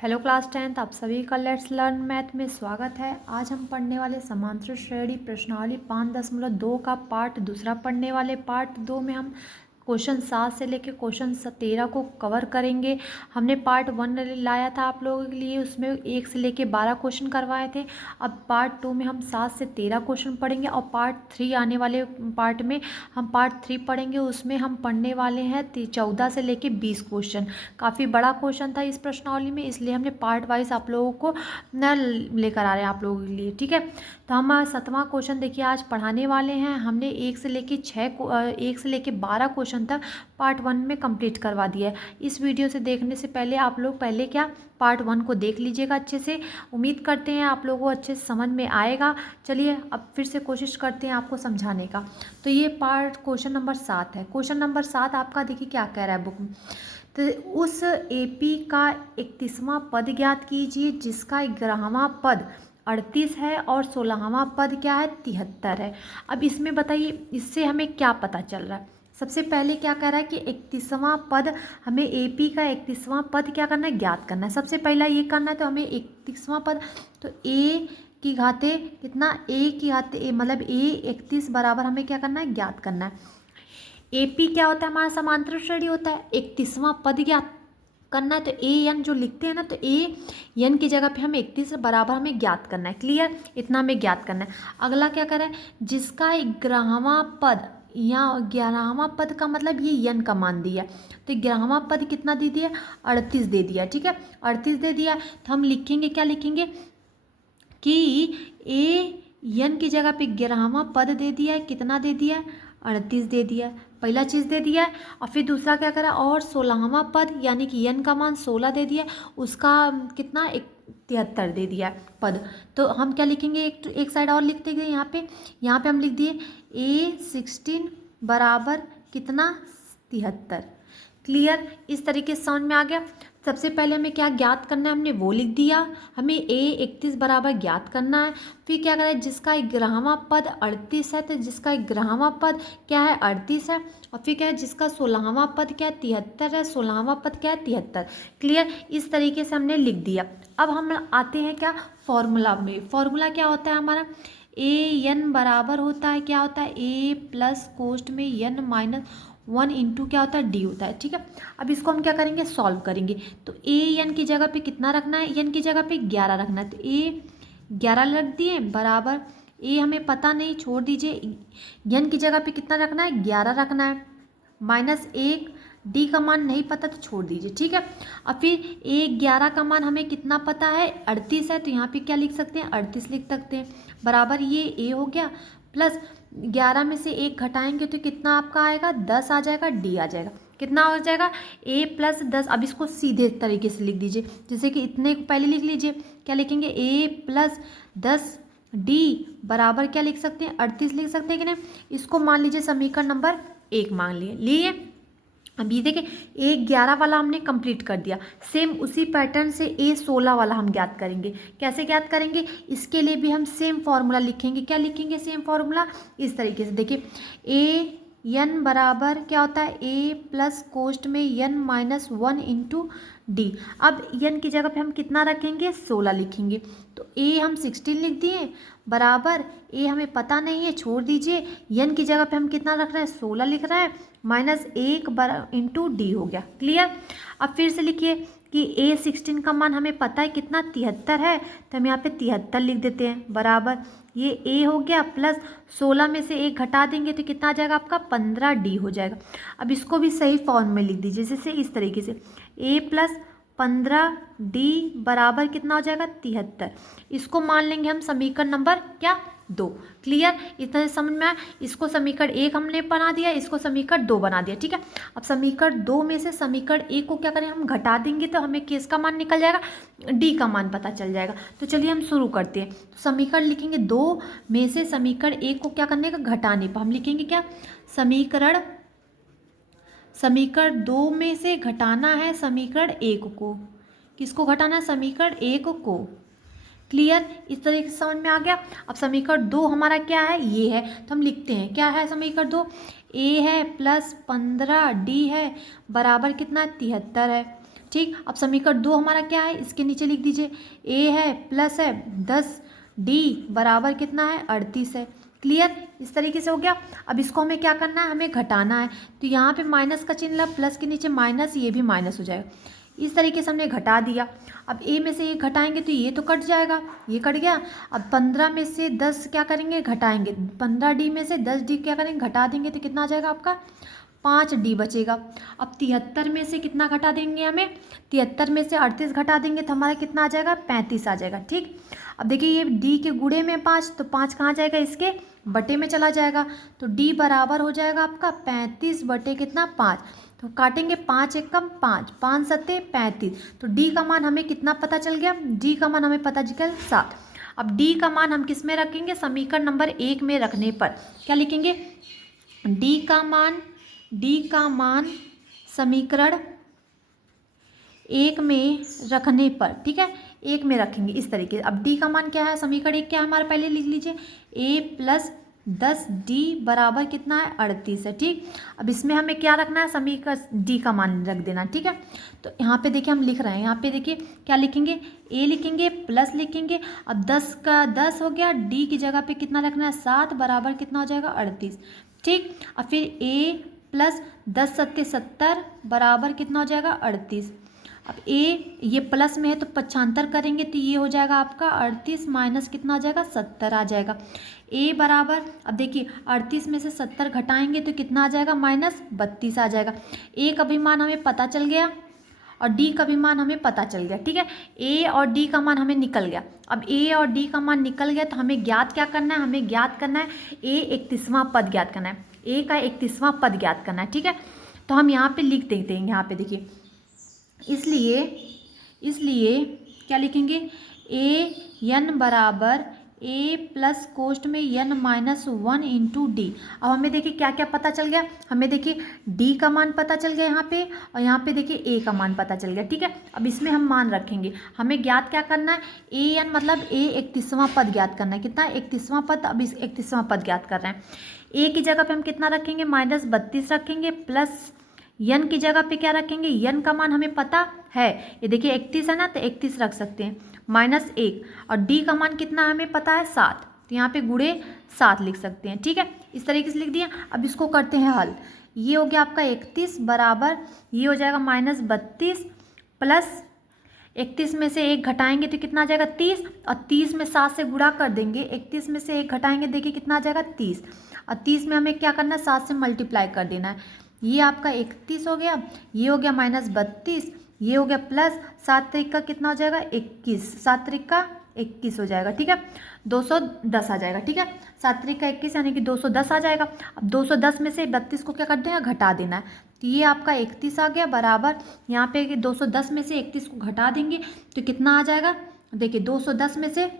Hello class 10th, आप सभी का लेट्स लर्न मैथ में स्वागत है। आज हम पढ़ने वाले समांतर श्रेणी प्रश्नावली 5.2 का पार्ट दूसरा पढ़ने वाले। पार्ट 2 में हम क्वेश्चन 7 से लेकर क्वेश्चन 13 को कवर करेंगे। हमने पार्ट 1 लाया था आप लोगों के लिए, उसमें 1 से लेकर 12 क्वेश्चन करवाए थे। अब पार्ट 2 में हम 7 से 13 क्वेश्चन पढ़ेंगे और पार्ट 3 आने वाले पार्ट में हम पार्ट 3 पढ़ेंगे। उसमें हम पढ़ने वाले हैं 14 से लेकर 20 क्वेश्चन। काफ़ी बड़ा क्वेश्चन था इस प्रश्नावली में, इसलिए हमने पार्ट वाइज आप लोगों को न लेकर आ रहे हैं आप लोगों के लिए। ठीक है, तो हम 7वां क्वेश्चन देखिए आज पढ़ाने वाले हैं। हमने 1 से लेकर 12 क्वेश्चन तक पार्ट 1 में कंप्लीट करवा दिया है। इस वीडियो से देखने से पहले आप लोग पहले क्या पार्ट 1 को देख लीजिएगा अच्छे से। उम्मीद करते हैं आप लोगों को अच्छे से समझ में आएगा। चलिए अब फिर से कोशिश करते हैं आपको समझाने का। तो ये पार्ट क्वेश्चन नंबर 7 है। क्वेश्चन नंबर 7 आपका देखिए क्या कह रहा है बुक में। तो उस एपी का 31वां पद ज्ञात कीजिए जिसका 11वां पद 38 है और 16वां पद क्या है 73 है। अब इसमें बताइए इससे हमें क्या पता चल रहा है। सबसे पहले क्या कह रहा है कि 31वां पद, हमें एपी का 31वां पद क्या करना है, ज्ञात करना है। सबसे पहला ये करना है, तो हमें 31वां पद, तो ए की घाते कितना, ए की घाते मतलब ए 31 बराबर हमें क्या करना है, ज्ञात करना है। एपी क्या होता है, हमारा समांतर श्रेणी होता है। 31वां पद ज्ञात करना है, तो ए एन जो लिखते हैं ना, तो ए एन की जगह पे हमें 31 बराबर हमें ज्ञात करना है। क्लियर, इतना हमें ज्ञात करना है। अगला क्या करें, जिसका 11वां पद, यहाँ 11वां पद का मतलब ये यन का मान दिया, तो 11वां पद कितना दे दिया, 38 दे दिया। ठीक है, 38 दे दिया, तो हम लिखेंगे क्या लिखेंगे कि ए यन की जगह पे 11वां पद दे दिया है, कितना दे दिया है, 38 दे दिया है। पहला चीज़ दे दिया है। और फिर दूसरा क्या करा, और 16वां पद यानी कि यन का मान 16 दे दिया, उसका कितना 73 दे दिया है पद। तो हम क्या लिखेंगे, एक साइड और लिखते गए यहाँ पे हम लिख दिए A16 बराबर कितना 73। क्लियर, इस तरीके से समझ में आ गया। सबसे पहले हमें क्या ज्ञात करना है, हमने वो लिख दिया। हमें A31 बराबर ज्ञात करना है। फिर क्या करें, जिसका 11वां पद 38 है, तो जिसका 11वां पद क्या है 38 है। और फिर क्या है, जिसका 16वां पद क्या है 73 है, 16वां पद क्या है 73। क्लियर, इस तरीके से हमने लिख दिया। अब हम आते हैं क्या फॉर्मूला में। फॉर्मूला क्या होता है हमारा, ए एन बराबर होता है, क्या होता है, ए प्लस कोष्ट में एन माइनस 1 इंटू क्या होता है डी होता है। ठीक है, अब इसको हम क्या करेंगे, सॉल्व करेंगे। तो ए एन की जगह पे कितना रखना है, एन की जगह पे 11 रखना है, तो ए 11 रख दिए बराबर, ए हमें पता नहीं छोड़ दीजिए, एन की जगह पे कितना रखना है 11 रखना है, माइनस 1, डी का मान नहीं पता तो छोड़ दीजिए। ठीक है, अब फिर ए 11 का मान हमें कितना पता है 38 है, तो यहाँ पे क्या लिख सकते हैं 38 लिख सकते हैं, बराबर ये ए हो गया, प्लस 11 में से 1 घटाएंगे तो कितना आपका आएगा 10 आ जाएगा, डी आ जाएगा, कितना हो जाएगा a प्लस 10। अब इसको सीधे तरीके से लिख दीजिए, जैसे कि इतने को पहले लिख लीजिए, क्या लिखेंगे a प्लस 10 डी बराबर क्या लिख सकते हैं 38 लिख सकते हैं कि नहीं। इसको मान लीजिए समीकरण नंबर 1 मान लिए। अब ये देखिए A11 वाला हमने कंप्लीट कर दिया। सेम उसी पैटर्न से A16 वाला हम ज्ञात करेंगे। कैसे ज्ञात करेंगे, इसके लिए भी हम सेम फॉर्मूला लिखेंगे। क्या लिखेंगे, सेम फॉर्मूला इस तरीके से देखिए, ए एन बराबर क्या होता है ए प्लस कोष्ट में एन माइनस 1 इंटू डी। अब एन की जगह पे हम कितना रखेंगे 16 लिखेंगे, तो ए हम 16 लिख दिए बराबर, ए हमें पता नहीं है छोड़ दीजिए, एन की जगह पे हम कितना रख रहे हैं 16 लिख रहा है, माइनस 1 इंटू डी हो गया। क्लियर, अब फिर से लिखिए कि A16 का मान हमें पता है कितना 73 है, तो हम यहाँ पे 73 लिख देते हैं बराबर, ये A हो गया, प्लस 16 में से 1 घटा देंगे तो कितना आ जाएगा आपका 15 डी हो जाएगा। अब इसको भी सही फॉर्म में लिख दीजिए, जैसे इस तरीके से A प्लस 15 डी बराबर कितना हो जाएगा 73। इसको मान लेंगे हम समीकरण नंबर क्या 2। क्लियर, इतना समझ में आया। इसको समीकरण 1 हमने बना दिया, इसको समीकरण 2 बना दिया। ठीक है, अब समीकरण 2 में से समीकरण 1 को क्या करें, हम घटा देंगे तो हमें किसका मान निकल जाएगा, डी का मान पता चल जाएगा। तो चलिए हम शुरू करते हैं। तो समीकरण लिखेंगे 2 में से समीकरण 1 को क्या करने का, घटाने पर हम लिखेंगे क्या, समीकरण 2 में से घटाना है समीकरण 1 को। किसको घटाना है, समीकरण 1 को। क्लियर, इस तरीके से समझ में आ गया। अब समीकरण 2 हमारा क्या है, ये है, तो हम लिखते हैं क्या है समीकरण 2, ए है प्लस 15 डी है बराबर कितना 73 है। ठीक, अब समीकरण 2 हमारा क्या है, इसके नीचे लिख दीजिए a है प्लस है 10d बराबर कितना है 38 है। क्लियर, इस तरीके से हो गया। अब इसको हमें क्या करना है, हमें घटाना है। तो यहाँ पे माइनस का चिन्ह, प्लस के नीचे माइनस, ये भी माइनस हो जाएगा। इस तरीके से हमने घटा दिया। अब a में से ये घटाएंगे तो ये तो कट जाएगा, ये कट गया। अब 15 में से 10 क्या करेंगे, घटाएंगे। 15d में से 10d क्या करेंगे, घटा देंगे तो कितना आ जाएगा आपका 5d बचेगा। अब 73 में से कितना घटा देंगे, हमें 73 में से 38 घटा देंगे तो हमारा कितना आ जाएगा 35 आ जाएगा। ठीक, अब देखिए ये d के गुणे में 5, तो 5 कहाँ जाएगा, इसके बटे में चला जाएगा। तो d बराबर हो जाएगा आपका 35 बटे कितना 5। तो काटेंगे 5 एकम 5, 5 सत्ते 35। तो d का मान हमें कितना पता चल गया, d का मान हमें पता चल गया 7। अब d का मान हम किस में रखेंगे, समीकरण नंबर 1 में रखने पर क्या लिखेंगे, d का मान समीकरण 1 में रखने पर, ठीक है 1 में रखेंगे इस तरीके से। अब d का मान क्या है, समीकरण 1 क्या है हमारा, पहले लिख लीजिए a प्लस 10d बराबर कितना है 38 है। ठीक, अब इसमें हमें क्या रखना है, समीकरण d का मान रख देना। ठीक है, तो यहाँ पे देखिए हम लिख रहे हैं, यहाँ पे देखिए क्या लिखेंगे, a लिखेंगे प्लस लिखेंगे। अब 10 का 10 हो गया, d की जगह पे कितना रखना है 7 बराबर कितना हो जाएगा 38। ठीक, अब फिर a प्लस 10 सत्ते 70 बराबर कितना हो जाएगा 38। अब a ये प्लस में है तो 75 करेंगे तो ये हो जाएगा आपका 38 माइनस कितना आ जाएगा 70 आ जाएगा। a बराबर, अब देखिए 38 में से 70 घटाएंगे तो कितना आ जाएगा माइनस 32 आ जाएगा। a का भी मान हमें पता चल गया और d का भी मान हमें पता चल गया। ठीक है, a और d का मान हमें निकल गया। अब a और d का मान निकल गया तो हमें ज्ञात क्या करना है, हमें ज्ञात करना है a 31वां पद ज्ञात करना है, a का 31वां पद ज्ञात करना है। ठीक है, तो हम यहाँ पे लिख देते हैं, यहाँ पे देखिए इसलिए क्या लिखेंगे, a n बराबर a प्लस कोष्ट में n माइनस 1 इंटू डी। अब हमें देखिए क्या क्या पता चल गया, हमें देखिए d का मान पता चल गया यहाँ पे, और यहाँ पे देखिए a का मान पता चल गया। ठीक है, अब इसमें हम मान रखेंगे, हमें ज्ञात क्या करना है, a n मतलब a 31वां पद ज्ञात करना है। कितना 31वां पद, अब इस 31वां पद ज्ञात कर रहे हैं। a की जगह पे हम कितना रखेंगे, माइनस 32 रखेंगे, प्लस n की जगह पे क्या रखेंगे, n का मान हमें पता है, ये देखिए 31 है ना, तो 31 रख सकते हैं, माइनस 1, और d का मान कितना हमें पता है 7, तो यहाँ पे गुणे 7 लिख सकते हैं। ठीक है, इस तरीके से लिख दिया। अब इसको करते हैं हल, ये हो गया आपका 31 बराबर, ये हो जाएगा माइनस 32 प्लस 31 में से 1 घटाएंगे तो कितना आ जाएगा 30, और 30 में 7 से गुणा कर देंगे, 31 में से 1 घटाएंगे देखिए कितना आ जाएगा 30, और 30 में हमें क्या करना है 7 से मल्टीप्लाई कर देना है। ये आपका 31 हो गया, ये हो गया माइनस 32, ये हो गया प्लस 7 तरीक का कितना हो जाएगा 21, 7 तरीक का 21 हो जाएगा। ठीक है, 210 आ जाएगा। ठीक है, 7 तरीक का 21 यानी कि 210 आ जाएगा। अब 210 में से 32 को क्या कर देना, घटा देना है, तो ये आपका 31 आ गया बराबर, यहाँ पे 210 में से 31 को घटा देंगे तो कितना आ जाएगा, देखिए 210 में से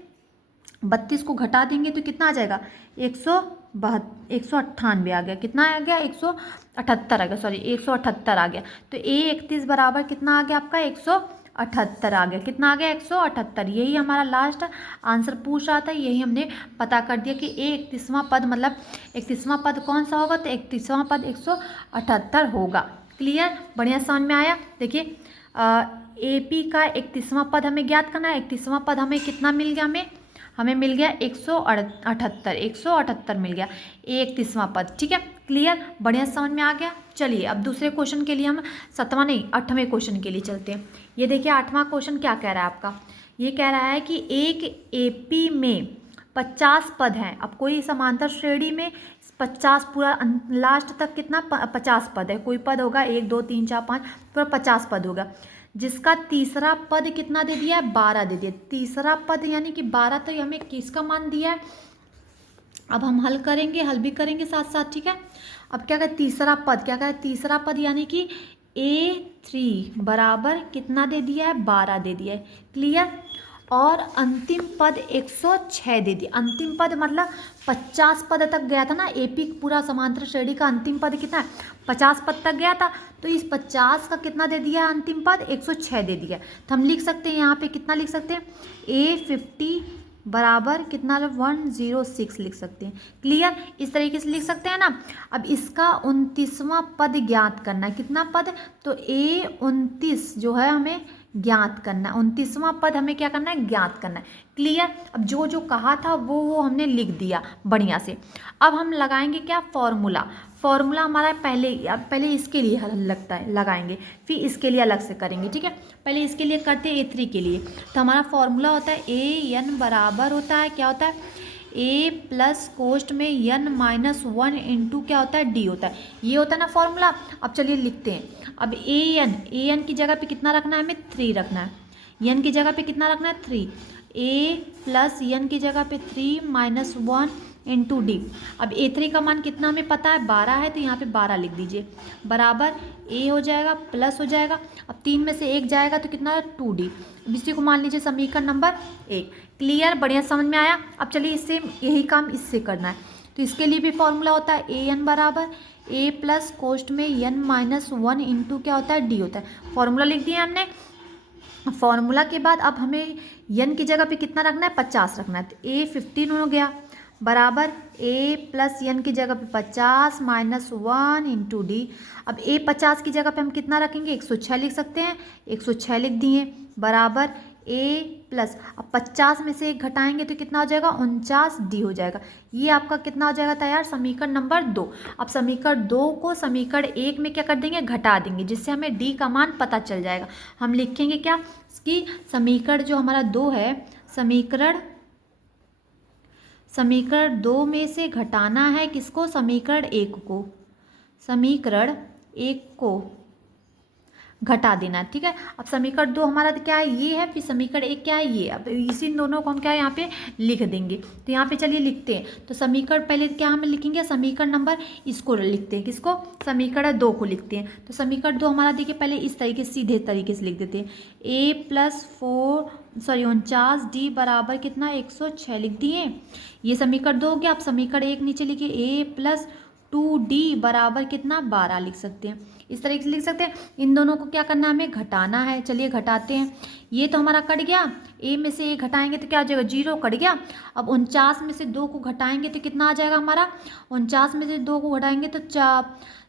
32 को घटा देंगे तो कितना आ जाएगा 198 आ गया, कितना आ गया 178 आ गया, सॉरी 178 आ गया। तो a31 बराबर कितना आ गया आपका 178 आ गया, कितना आ गया 178। यही हमारा लास्ट आंसर पूछ रहा था, यही हमने पता कर दिया कि a31वां पद मतलब 31वां पद कौन सा होगा, तो 31वां पद 178 होगा। क्लियर, बढ़िया समझ में आया। देखिए AP का 31वां पद हमें ज्ञात करना है, 31वां पद हमें कितना मिल गया, हमें मिल गया 178 मिल गया, 31वां पद। ठीक है, क्लियर, बढ़िया समझ में आ गया। चलिए अब दूसरे क्वेश्चन के लिए हम 7वां नहीं 8वें क्वेश्चन के लिए चलते हैं। ये देखिए 8वां क्वेश्चन क्या कह रहा है आपका, ये कह रहा है कि एक AP में 50 पद हैं। अब कोई समांतर श्रेणी में 50 पूरा लास्ट तक कितना 50 पद है, कोई पद होगा 1 2 3 4 5 पूरा 50 पद होगा, जिसका तीसरा पद कितना दे दिया है 12 दे दिया। तीसरा पद यानी कि 12, तो हमें किसका मान दिया है, अब हम हल करेंगे, हल भी करेंगे साथ साथ। ठीक है, अब क्या कहें तीसरा पद, क्या कहें तीसरा पद यानी कि A3 बराबर कितना दे दिया है 12 दे दिया है। क्लियर, और अंतिम पद 106 दे दिया। अंतिम पद मतलब 50 पद तक गया था ना, AP पूरा समांतर श्रेणी का अंतिम पद कितना है 50 पद तक गया था, तो इस 50 का कितना दे दिया अंतिम पद 106 दे दिया। तो हम लिख सकते हैं यहाँ पे कितना लिख सकते हैं A50 बराबर कितना 106 लिख सकते हैं। क्लियर, इस तरीके से लिख सकते हैं ना। अब इसका 29वां पद ज्ञात करना है। कितना पद, तो A29 जो है हमें ज्ञात करना है। 29वां पद हमें क्या करना है, ज्ञात करना है। क्लियर, अब जो जो कहा था वो हमने लिख दिया बढ़िया से। अब हम लगाएंगे क्या, फॉर्मूला। फॉर्मूला हमारा पहले इसके लिए हल लगता है, लगाएंगे, फिर इसके लिए अलग से करेंगे। ठीक है, पहले इसके लिए करते हैं A3 के लिए। तो हमारा फॉर्मूला होता है AN बराबर होता है, क्या होता है, A प्लस कोष्ट में N-1 इंटू क्या होता है, D होता है। ये होता है ना फॉर्मूला। अब चलिए लिखते हैं। अब AN की जगह पे कितना रखना है, हमें 3 रखना है। N की जगह पे कितना रखना है, 3। A प्लस N की जगह पे 3 - 1 इंटू डी। अब A3 का मान कितना हमें पता है, 12 है, तो यहाँ पे 12 लिख दीजिए। बराबर A हो जाएगा प्लस हो जाएगा, अब 3 में से 1 जाएगा तो कितना है, 2D। अब इसी को मान लीजिए समीकरण नंबर 1। क्लियर, बढ़िया समझ में आया। अब चलिए इससे यही काम इससे करना है। तो इसके लिए भी फॉर्मूला होता है AN बराबर A प्लस कोष्ट में N-1 इंटू क्या होता है, D होता है। फॉर्मूला लिख दिया हमने। फॉर्मूला के बाद अब हमें N की जगह पे कितना रखना है, 50 रखना है। तो A 15 हो गया बराबर A प्लस N की जगह पे 50 - 1 इंटू डी। अब A 50 की जगह पे हम कितना रखेंगे, 106 लिख सकते हैं। 106 लिख दिए बराबर A प्लस, अब 50 में से 1 घटाएंगे तो कितना हो जाएगा, 49D हो जाएगा। ये आपका कितना हो जाएगा तैयार, समीकरण नंबर 2। अब समीकरण 2 को समीकरण 1 में क्या कर देंगे, घटा देंगे, जिससे हमें D का मान पता चल जाएगा। हम लिखेंगे क्या कि समीकरण जो हमारा 2 है, समीकरण 2 में से घटाना है किसको, समीकरण 1 को। समीकरण 1 को घटा देना है। ठीक है, अब समीकरण 2 हमारा क्या है, ये है, फिर समीकरण 1 क्या है, ये। अब इसी दोनों को हम क्या है यहाँ पे लिख देंगे। तो यहाँ पे चलिए लिखते हैं। तो समीकरण पहले क्या हम लिखेंगे, समीकरण नंबर इसको लिखते हैं, किसको, समीकरण 2 को लिखते हैं। तो समीकरण 2 हमारा देखिए पहले इस तरीके सीधे तरीके से लिख देते हैं। A प्लस 49D बराबर कितना, 106 लिख दिए। ये समीकरण 2 हो गया। अब समीकरण 1 नीचे लिखिए A प्लस 2D बराबर कितना, 12 लिख सकते हैं। इस तरीके से लिख सकते हैं। इन दोनों को क्या करना है, हमें घटाना है। चलिए घटाते हैं। ये तो हमारा कट गया, A में से A घटाएंगे तो क्या हो जाएगा, 0 कट गया। अब 49 में से 2 को घटाएंगे तो कितना आ जाएगा हमारा, 49 में से 2 को घटाएंगे तो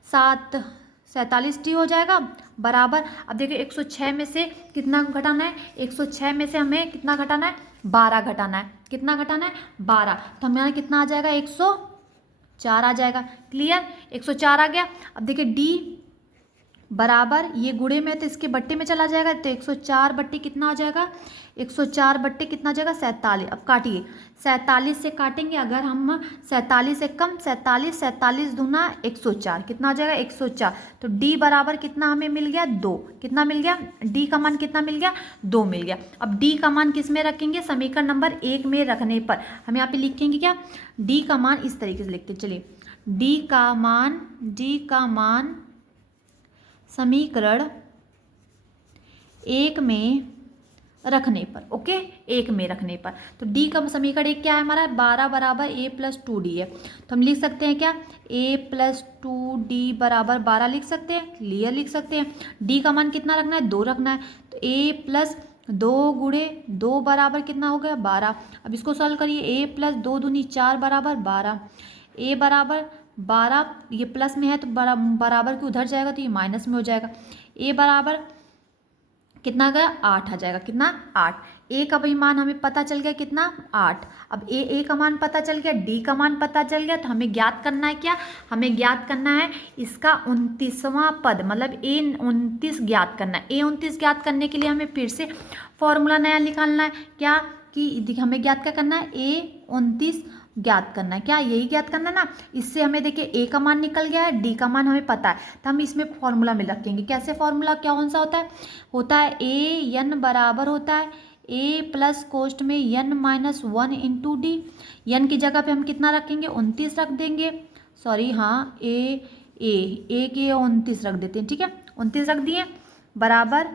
47D हो जाएगा बराबर। अब देखिए 106 में से कितना घटाना है, 106 में से हमें कितना घटाना है, 12 घटाना है। कितना घटाना है, 12। तो हमारा कितना आ जाएगा, 104 आ जाएगा। क्लियर, 104 आ गया। अब देखिए D बराबर, ये गुणे में है तो इसके बट्टे में चला जाएगा, तो 104 बट्टे कितना हो जाएगा, 104 बट्टे कितना हो जाएगा, 47। अब काटिए, 47 से काटेंगे अगर हम, 47 से कम, 47 दूना 104, कितना हो जाएगा, 104। तो D बराबर कितना हमें मिल गया, 2। कितना मिल गया, D का मान कितना मिल गया, 2 मिल गया। अब D का मान किस में रखेंगे, समीकरण नंबर 1 में रखने पर हम यहाँ पे लिखेंगे क्या, D का मान इस तरीके से लिखते, चलिए D का मान समीकरण 1 में रखने पर, ओके, 1 में रखने पर। तो D का समीकरण 1 क्या है हमारा, 12 बराबर A प्लस 2D है। तो हम लिख सकते हैं क्या, A प्लस 2D बराबर 12 लिख सकते हैं। क्लियर, लिख सकते हैं। D का मान कितना रखना है, 2 रखना है। तो A प्लस 2 गुणे 2 बराबर कितना हो गया, 12। अब इसको सॉल्व करिए, A प्लस 2 दूनी 4 बराबर 12। A बराबर 12, ये प्लस में है तो बराबर के उधर जाएगा तो ये माइनस में हो जाएगा। A बराबर कितना गया, 8 आ जाएगा। कितना, 8। A का भी मान हमें पता चल गया कितना, 8। अब A का मान पता चल गया, D का मान पता चल गया। तो हमें ज्ञात करना है क्या, हमें ज्ञात करना है इसका 29वां पद, मतलब A29 ज्ञात करना है। A29 ज्ञात करने के लिए हमें फिर से फॉर्मूला नया निकालना है। क्या कि हमें ज्ञात क्या करना है, A29 ज्ञात करना है। क्या, यही ज्ञात करना है ना। इससे हमें देखिए A का मान निकल गया है, D का मान हमें पता है, तो हम इसमें फॉर्मूला में रखेंगे। कैसे फॉर्मूला, क्या कौन सा होता है AN बराबर होता है A प्लस कोष्ट में N-1 इंटू डी। N की जगह पे हम कितना रखेंगे, 29 रख देंगे। सॉरी, हाँ, A के 29 रख देते हैं। ठीक है, 29 रख दिए बराबर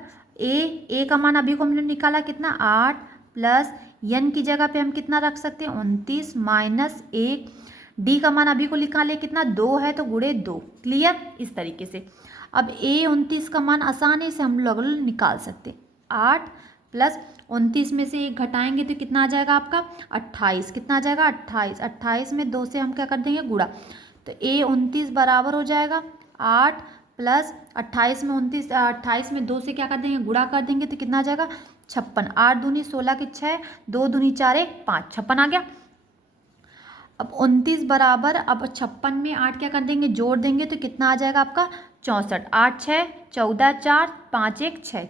A का मान अभी को हमने निकाला कितना, 8 प्लस N की जगह पे हम कितना रख सकते हैं, 29 माइनस 1। D का मान अभी को निकाले कितना, 2 है तो गुणे 2। क्लियर, इस तरीके से। अब A29 का मान आसानी से हम लोग निकाल सकते हैं। 8 प्लस 29 में से 1 घटाएंगे तो कितना आ जाएगा आपका 28। कितना आ जाएगा 28। 28 में 2 से हम क्या कर देंगे गुणा, तो ए 29 बराबर हो जाएगा 8 प्लस 28 में 28 में 2 से क्या कर देंगे गुणा कर देंगे तो कितना आ जाएगा 56। 8 दूनी 16 के 6, 2 दूनी 4 1 5, 56 आ गया। अब 29 बराबर, अब 56 में 8 क्या कर देंगे जोड़ देंगे तो कितना आ जाएगा आपका 64। 8 6 14 4 5 1 6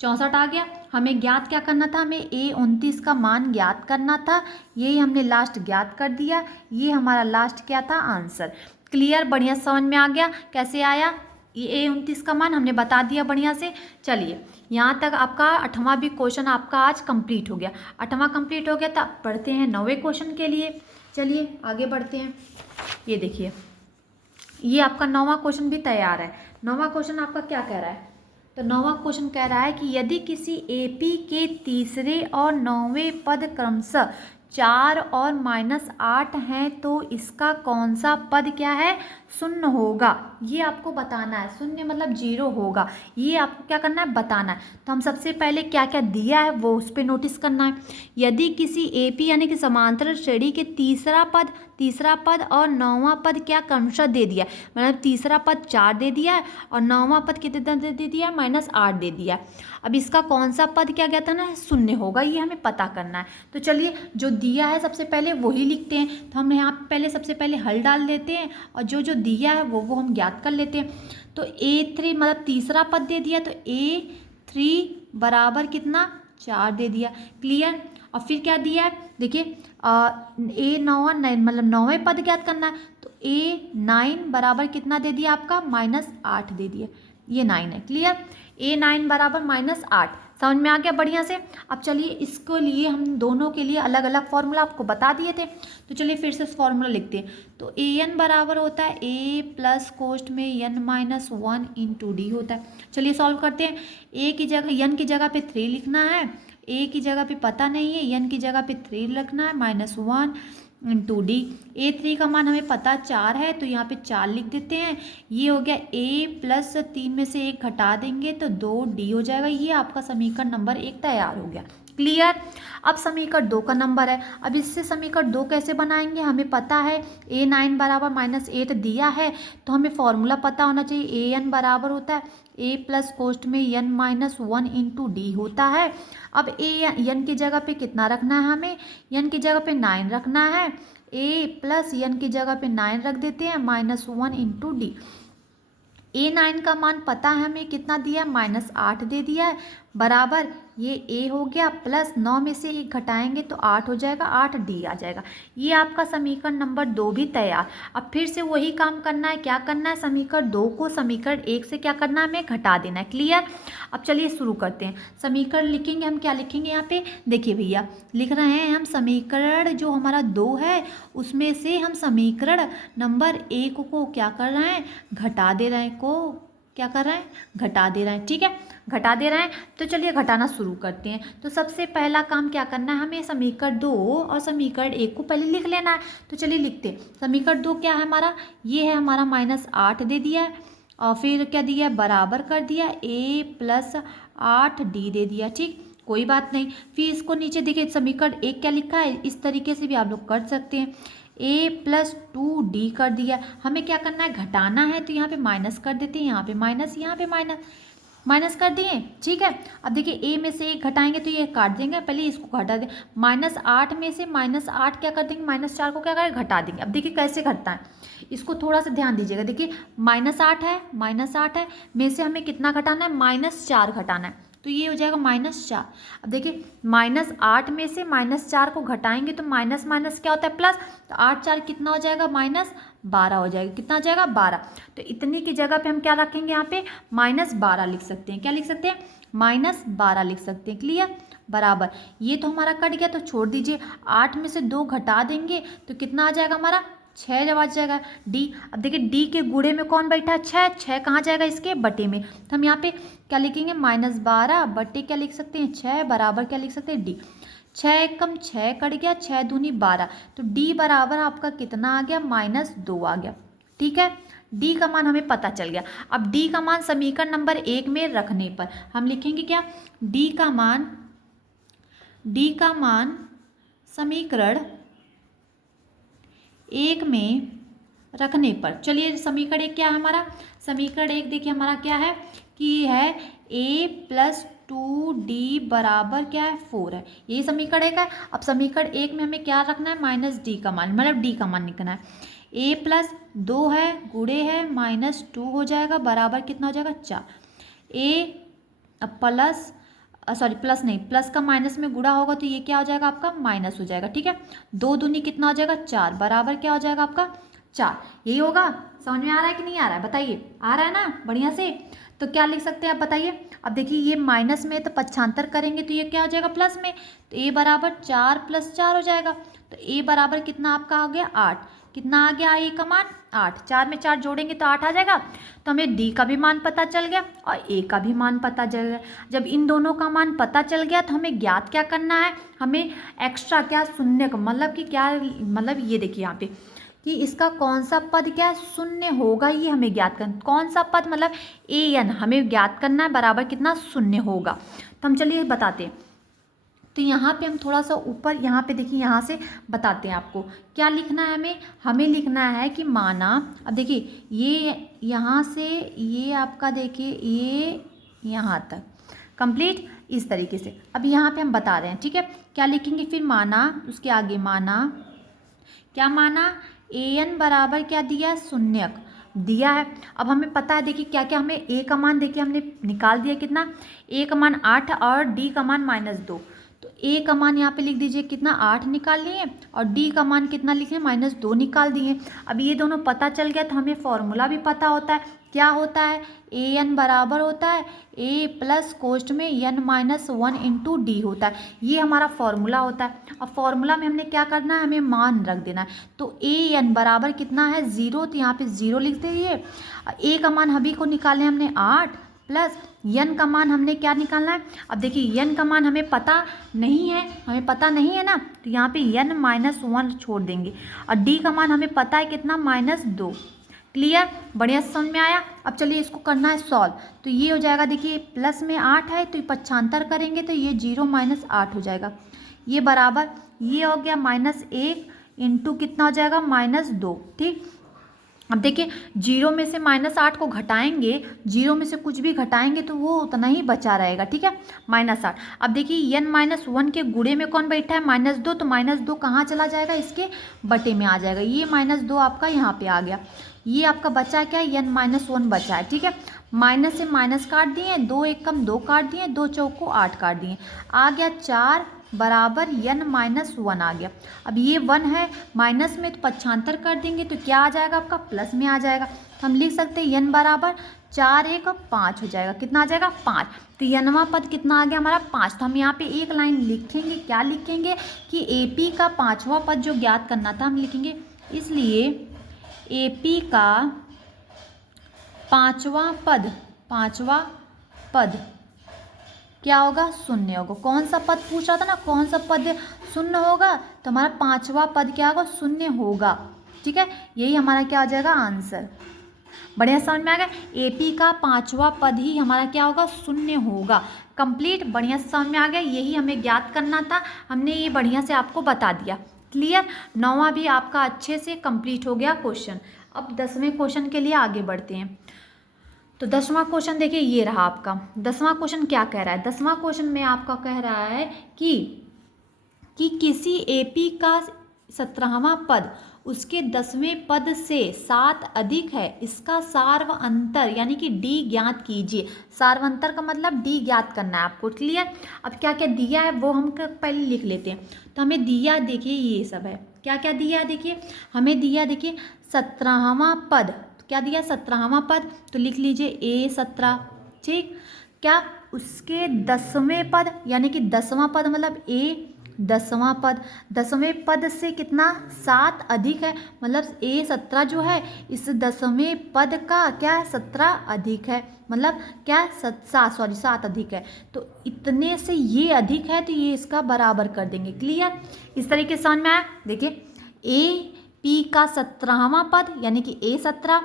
64 आ गया। हमें ज्ञात क्या करना था, हमें ए 29 का मान ज्ञात करना था, यही हमने लास्ट ज्ञात कर दिया। ये हमारा लास्ट क्या था आंसर। क्लियर, बढ़िया समझ में आ गया कैसे आया। ये ए 29 का मान हमने बता दिया बढ़िया से। चलिए यहाँ तक आपका 8वां भी क्वेश्चन आपका आज कंप्लीट हो गया। 8वां कंप्लीट हो गया तो अब बढ़ते हैं 9वें क्वेश्चन के लिए। चलिए आगे बढ़ते हैं। ये देखिए, ये आपका 9वां क्वेश्चन भी तैयार है। 9वां क्वेश्चन आपका क्या कह रहा है, तो 9वां क्वेश्चन कह रहा है कि यदि किसी एपी के तीसरे और 9वें पद क्रमशः 4 और -8 हैं तो इसका कौन सा पद क्या है शून्य होगा। ये आपको बताना है, शून्य मतलब 0 होगा, ये आपको क्या करना है बताना है। तो हम सबसे पहले क्या क्या दिया है वो उस पर नोटिस करना है। यदि किसी एपी यानी कि समांतर श्रेणी के तीसरा पद और 9वां पद क्या क्रमशः दे दिया है, मतलब तीसरा पद 4 दे दिया है और 9वां पद कितना दे दिया है -8 दे दिया है। अब इसका कौन सा पद क्या कहता है ना शून्य होगा, ये हमें पता करना है। तो चलिए जो दिया है सबसे पहले वही लिखते हैं। तो हम यहाँ पहले सबसे पहले हल डाल देते हैं और जो जो दिया है वो हम ज्ञात कर लेते हैं। तो A3 मतलब तीसरा पद दे दिया, तो A3 बराबर कितना 4 दे दिया। क्लियर। और फिर क्या दिया है देखिए A9 मतलब 9वें पद ज्ञात करना है, तो A9 बराबर कितना दे दिया आपका -8 दे दिया, ये 9 है। क्लियर। A9 बराबर -8 समझ में आ गया बढ़िया से। अब चलिए इसके लिए हम दोनों के लिए अलग अलग फॉर्मूला आपको बता दिए थे, तो चलिए फिर से फॉर्मूला लिखते हैं। तो an बराबर होता है a प्लस कोष्ट में n-1 इंटू डी होता है। चलिए सॉल्व करते हैं। a की जगह n की जगह पे 3 लिखना है, a की जगह पे पता नहीं है, n की जगह पे 3 लिखना है, -1 इंटू डी। A3 का मान हमें पता 4 है तो यहाँ पे 4 लिख देते हैं। ये हो गया a प्लस 3 में से 1 घटा देंगे तो 2d हो जाएगा। ये आपका समीकरण नंबर 1 तैयार हो गया। क्लियर। अब समीकरण 2 का नंबर है। अब इससे समीकरण 2 कैसे बनाएंगे, हमें पता है A9 बराबर -8 दिया है तो हमें फॉर्मूला पता होना चाहिए। an बराबर होता है a प्लस कोष्ट में n-1 इंटू डी होता है। अब n की जगह पे कितना रखना है, हमें n की जगह पे 9 रखना है, a प्लस n की जगह पे 9 रख देते हैं -1 इंटू डी। A9 का मान पता है हमें कितना दिया है -8 दे दिया है, बराबर ये a हो गया प्लस 9 में से 1 घटाएंगे तो 8 हो जाएगा, 8d आ जाएगा। ये आपका समीकरण नंबर 2 भी तैयार। अब फिर से वही काम करना है, क्या करना है समीकरण 2 को समीकरण 1 से क्या करना है हमें घटा देना है। क्लियर। अब चलिए शुरू करते हैं। समीकरण लिखेंगे हम, क्या लिखेंगे यहाँ पे देखिए भैया, लिख रहे हैं हम समीकरण जो हमारा 2 है उसमें से हम समीकरण नंबर 1 को क्या कर रहे हैं घटा दे रहे हैं, क्या कर रहे हैं घटा दे रहे हैं। ठीक है, घटा दे रहे हैं। तो चलिए घटाना शुरू करते हैं। तो सबसे पहला काम क्या करना है, हमें समीकरण 2 और समीकरण 1 को पहले लिख लेना है। तो चलिए लिखते हैं। समीकरण 2 क्या है हमारा, ये है हमारा -8 दे दिया है और फिर क्या दिया है बराबर कर दिया a प्लस 8d दे दिया। ठीक, कोई बात नहीं। फिर इसको नीचे देखिए समीकरण 1 क्या लिखा है, इस तरीके से भी आप लोग कर सकते हैं। a प्लस 2d कर दिया। हमें क्या करना है घटाना है, तो यहाँ पे माइनस कर देते हैं, यहाँ पे माइनस, यहाँ पे माइनस कर दिए। ठीक है। अब देखिए a में से 1 घटाएंगे तो ये काट देंगे, पहले इसको घटा दें। -8 में से -8 क्या कर देंगे, -4 को क्या करें घटा देंगे। अब देखिए कैसे घटता है, इसको थोड़ा सा ध्यान दीजिएगा। देखिए -8 है में से हमें कितना घटाना है -4 घटाना है, तो ये हो जाएगा -4। अब देखिए -8 में से -4 को घटाएंगे तो माइनस माइनस क्या होता है प्लस, तो 8 4 कितना हो जाएगा -12 हो जाएगा। कितना हो जाएगा 12। तो इतनी की जगह पे हम क्या रखेंगे यहाँ पे -12 लिख सकते हैं। क्या लिख सकते हैं -12 लिख सकते हैं। क्लियर, बराबर ये तो हमारा कट गया तो छोड़ दीजिए। 8 में से 2 घटा देंगे तो कितना आ जाएगा हमारा 6 जब आ जाएगा डी। अब देखिए डी के गुणे में कौन बैठा है 6, 6 कहाँ जाएगा इसके बटे में, तो हम यहाँ पे क्या लिखेंगे -12 बटे क्या लिख सकते हैं 6 बराबर क्या लिख सकते हैं डी। 6 एकम 6 कट गया, 6 दूनी 12, तो डी बराबर आपका कितना आ गया -2 आ गया। ठीक है, डी का मान हमें पता चल गया। अब डी का मान समीकरण नंबर 1 में रखने पर हम लिखेंगे क्या, डी का मान डी का मान समीकरण 1 में रखने पर, चलिए समीकरण 1 क्या है हमारा, समीकरण 1 देखिए हमारा क्या है कि है a+2d बराबर क्या है 4 है, यही समीकरण 1 है। अब समीकरण 1 में हमें क्या रखना है, -d का मान, मतलब d का मान निकालना है। a+2 है गुणे है -2 हो जाएगा बराबर कितना हो जाएगा 4। प्लस नहीं, प्लस का माइनस में गुणा होगा तो ये क्या हो जाएगा आपका माइनस हो जाएगा, ठीक है। 2 दूनी कितना हो जाएगा 4 बराबर क्या हो जाएगा आपका 4, यही होगा। समझ में आ रहा है कि नहीं आ रहा है, बताइए, आ रहा है ना बढ़िया से। तो क्या लिख सकते हैं आप बताइए। अब देखिए ये माइनस में तो पक्षांतर करेंगे तो ये क्या हो जाएगा प्लस में, तो a बराबर 4 + 4 हो जाएगा। तो a बराबर कितना आपका आ गया 8, कितना आ गया a का मान 8, 4 में 4 जोड़ेंगे तो 8 आ जाएगा। तो हमें d का भी मान पता चल गया और a का भी मान पता चल गया। जब इन दोनों का मान पता चल गया तो हमें ज्ञात क्या करना है, हमें एक्स्ट्रा क्या शून्य का मतलब कि क्या, मतलब ये देखिए यहाँ पे कि इसका कौन सा पद क्या शून्य होगा, ये हमें ज्ञात करना, कौन सा पद मतलब an हमें ज्ञात करना है बराबर कितना शून्य होगा। तो हम चलिए बताते हैं। तो यहाँ पे हम थोड़ा सा ऊपर यहाँ पे देखिए, यहाँ से बताते हैं आपको क्या लिखना है हमें लिखना है कि माना, अब देखिए ये यहाँ से ये आपका देखिए ये यहाँ तक कंप्लीट इस तरीके से। अब यहाँ पे हम बता रहे हैं, ठीक है, क्या लिखेंगे फिर माना, उसके आगे माना, क्या माना an बराबर क्या दिया शून्यक दिया है। अब हमें पता है देखिए क्या क्या, हमें a का मान देखिए हमने निकाल दिया कितना, a का मान 8 और d का मान -2। तो a का मान यहाँ पे लिख दीजिए कितना 8 निकाल लिए और d का मान कितना लिखे -2 निकाल दिए। अब ये दोनों पता चल गया तो हमें फॉर्मूला भी पता होता है, क्या होता है an बराबर होता है a प्लस कोष्ठ में n-1 इंटू डी होता है, ये हमारा फॉर्मूला होता है। अब फॉर्मूला में हमने क्या करना है, हमें मान रख देना है। तो an बराबर कितना है 0, तो यहाँ पे 0 लिख दीजिए। a का मान अभी को निकाले हमने 8 प्लस n का मान हमने क्या निकालना है। अब देखिए n का मान हमें पता नहीं है, हमें पता नहीं है ना, तो यहाँ पे n-1 छोड़ देंगे और d का मान हमें पता है कितना -2। क्लियर, बढ़िया समझ में आया। अब चलिए इसको करना है सॉल्व। तो ये हो जाएगा देखिए प्लस में 8 है तो पक्षांतर करेंगे तो ये 0 - 8 हो जाएगा, ये बराबर ये हो गया -1 इंटू कितना हो जाएगा -2, ठीक। अब देखिए 0 में से -8 को घटाएंगे, 0 में से कुछ भी घटाएंगे तो वो उतना ही बचा रहेगा, ठीक है -8। अब देखिए n-1 के गुणे में कौन बैठा है -2, तो -2 कहाँ चला जाएगा, इसके बटे में आ जाएगा, ये -2 आपका यहाँ पे आ गया। ये आपका बचा क्या है n-1 बचा है, ठीक है। माइनस से माइनस काट दिए, 2 1 कम 2 काट दिए, 2 चौको 8 काट दिए, आ गया 4 बराबर n-1 आ गया। अब ये 1 है माइनस में तो पक्षांतर कर देंगे तो क्या आ जाएगा आपका प्लस में आ जाएगा। तो हम लिख सकते हैं n बराबर 4 1 5 हो जाएगा, कितना आ जाएगा 5। तो n वां पद कितना आ गया हमारा 5। तो हम यहाँ पे एक लाइन लिखेंगे, क्या लिखेंगे कि AP का 5वां पद जो ज्ञात करना था हम लिखेंगे, इसलिए AP का 5वां पद क्या होगा शून्य होगा। कौन सा पद पूछा था ना, कौन सा पद शून्य होगा, तो हमारा 5वां पद क्या होगा शून्य होगा, ठीक है। यही हमारा क्या हो जाएगा आंसर। बढ़िया समझ में आ गया, AP का 5वां पद ही हमारा क्या होगा शून्य होगा। कंप्लीट, बढ़िया समझ में आ गया, यही हमें ज्ञात करना था, हमने ये बढ़िया से आपको बता दिया। क्लियर, 9वां भी आपका अच्छे से कंप्लीट हो गया क्वेश्चन। अब 10वें क्वेश्चन के लिए आगे बढ़ते हैं। तो 10वां क्वेश्चन देखिए ये रहा आपका। 10वां क्वेश्चन क्या कह रहा है, 10वां क्वेश्चन में आपका कह रहा है कि किसी AP का 17वां पद उसके 10वें पद से 7 अधिक है, इसका सार्वअंतर यानी कि D ज्ञात कीजिए। सार्वअंतर का मतलब D ज्ञात करना है आपको। क्लियर, अब क्या क्या दिया है वो हम पहले लिख लेते हैं। तो हमें दिया देखिए ये सब है, क्या क्या दिया है देखिए, हमें दिया देखिए 17वां पद, क्या दिया 17वां पद, तो लिख लीजिए A17, ठीक। क्या उसके 10वें पद यानी कि 10वां पद मतलब A 10वां पद, 10वें पद से कितना 7 अधिक है, मतलब A17 जो है इस 10वें पद का क्या 17 अधिक है, मतलब क्या 7 अधिक है। तो इतने से ये अधिक है तो ये इसका बराबर कर देंगे। क्लियर, इस तरीके से समझ में आया। देखिए AP का 17वां पद यानी कि A17,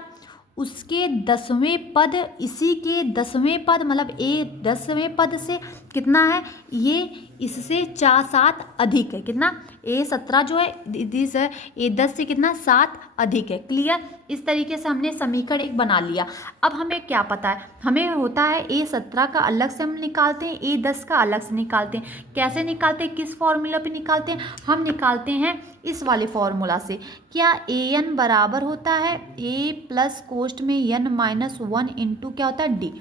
उसके 10वें पद, इसी के 10वें पद मतलब A 10वें पद से कितना है ये, इससे 4-7 अधिक है। कितना, A17 जो है दिस है A10 से कितना 7 अधिक है। क्लियर, इस तरीके से हमने समीकरण एक बना लिया। अब हमें क्या पता है, हमें होता है A17 का अलग से हम निकालते हैं, A10 का अलग से निकालते हैं। कैसे निकालते हैं, किस फॉर्मूला पे निकालते हैं, हम निकालते हैं इस वाले फॉर्मूला से। क्या AN बराबर होता है A प्लस कोष्ट में N-1 इंटू क्या होता है D,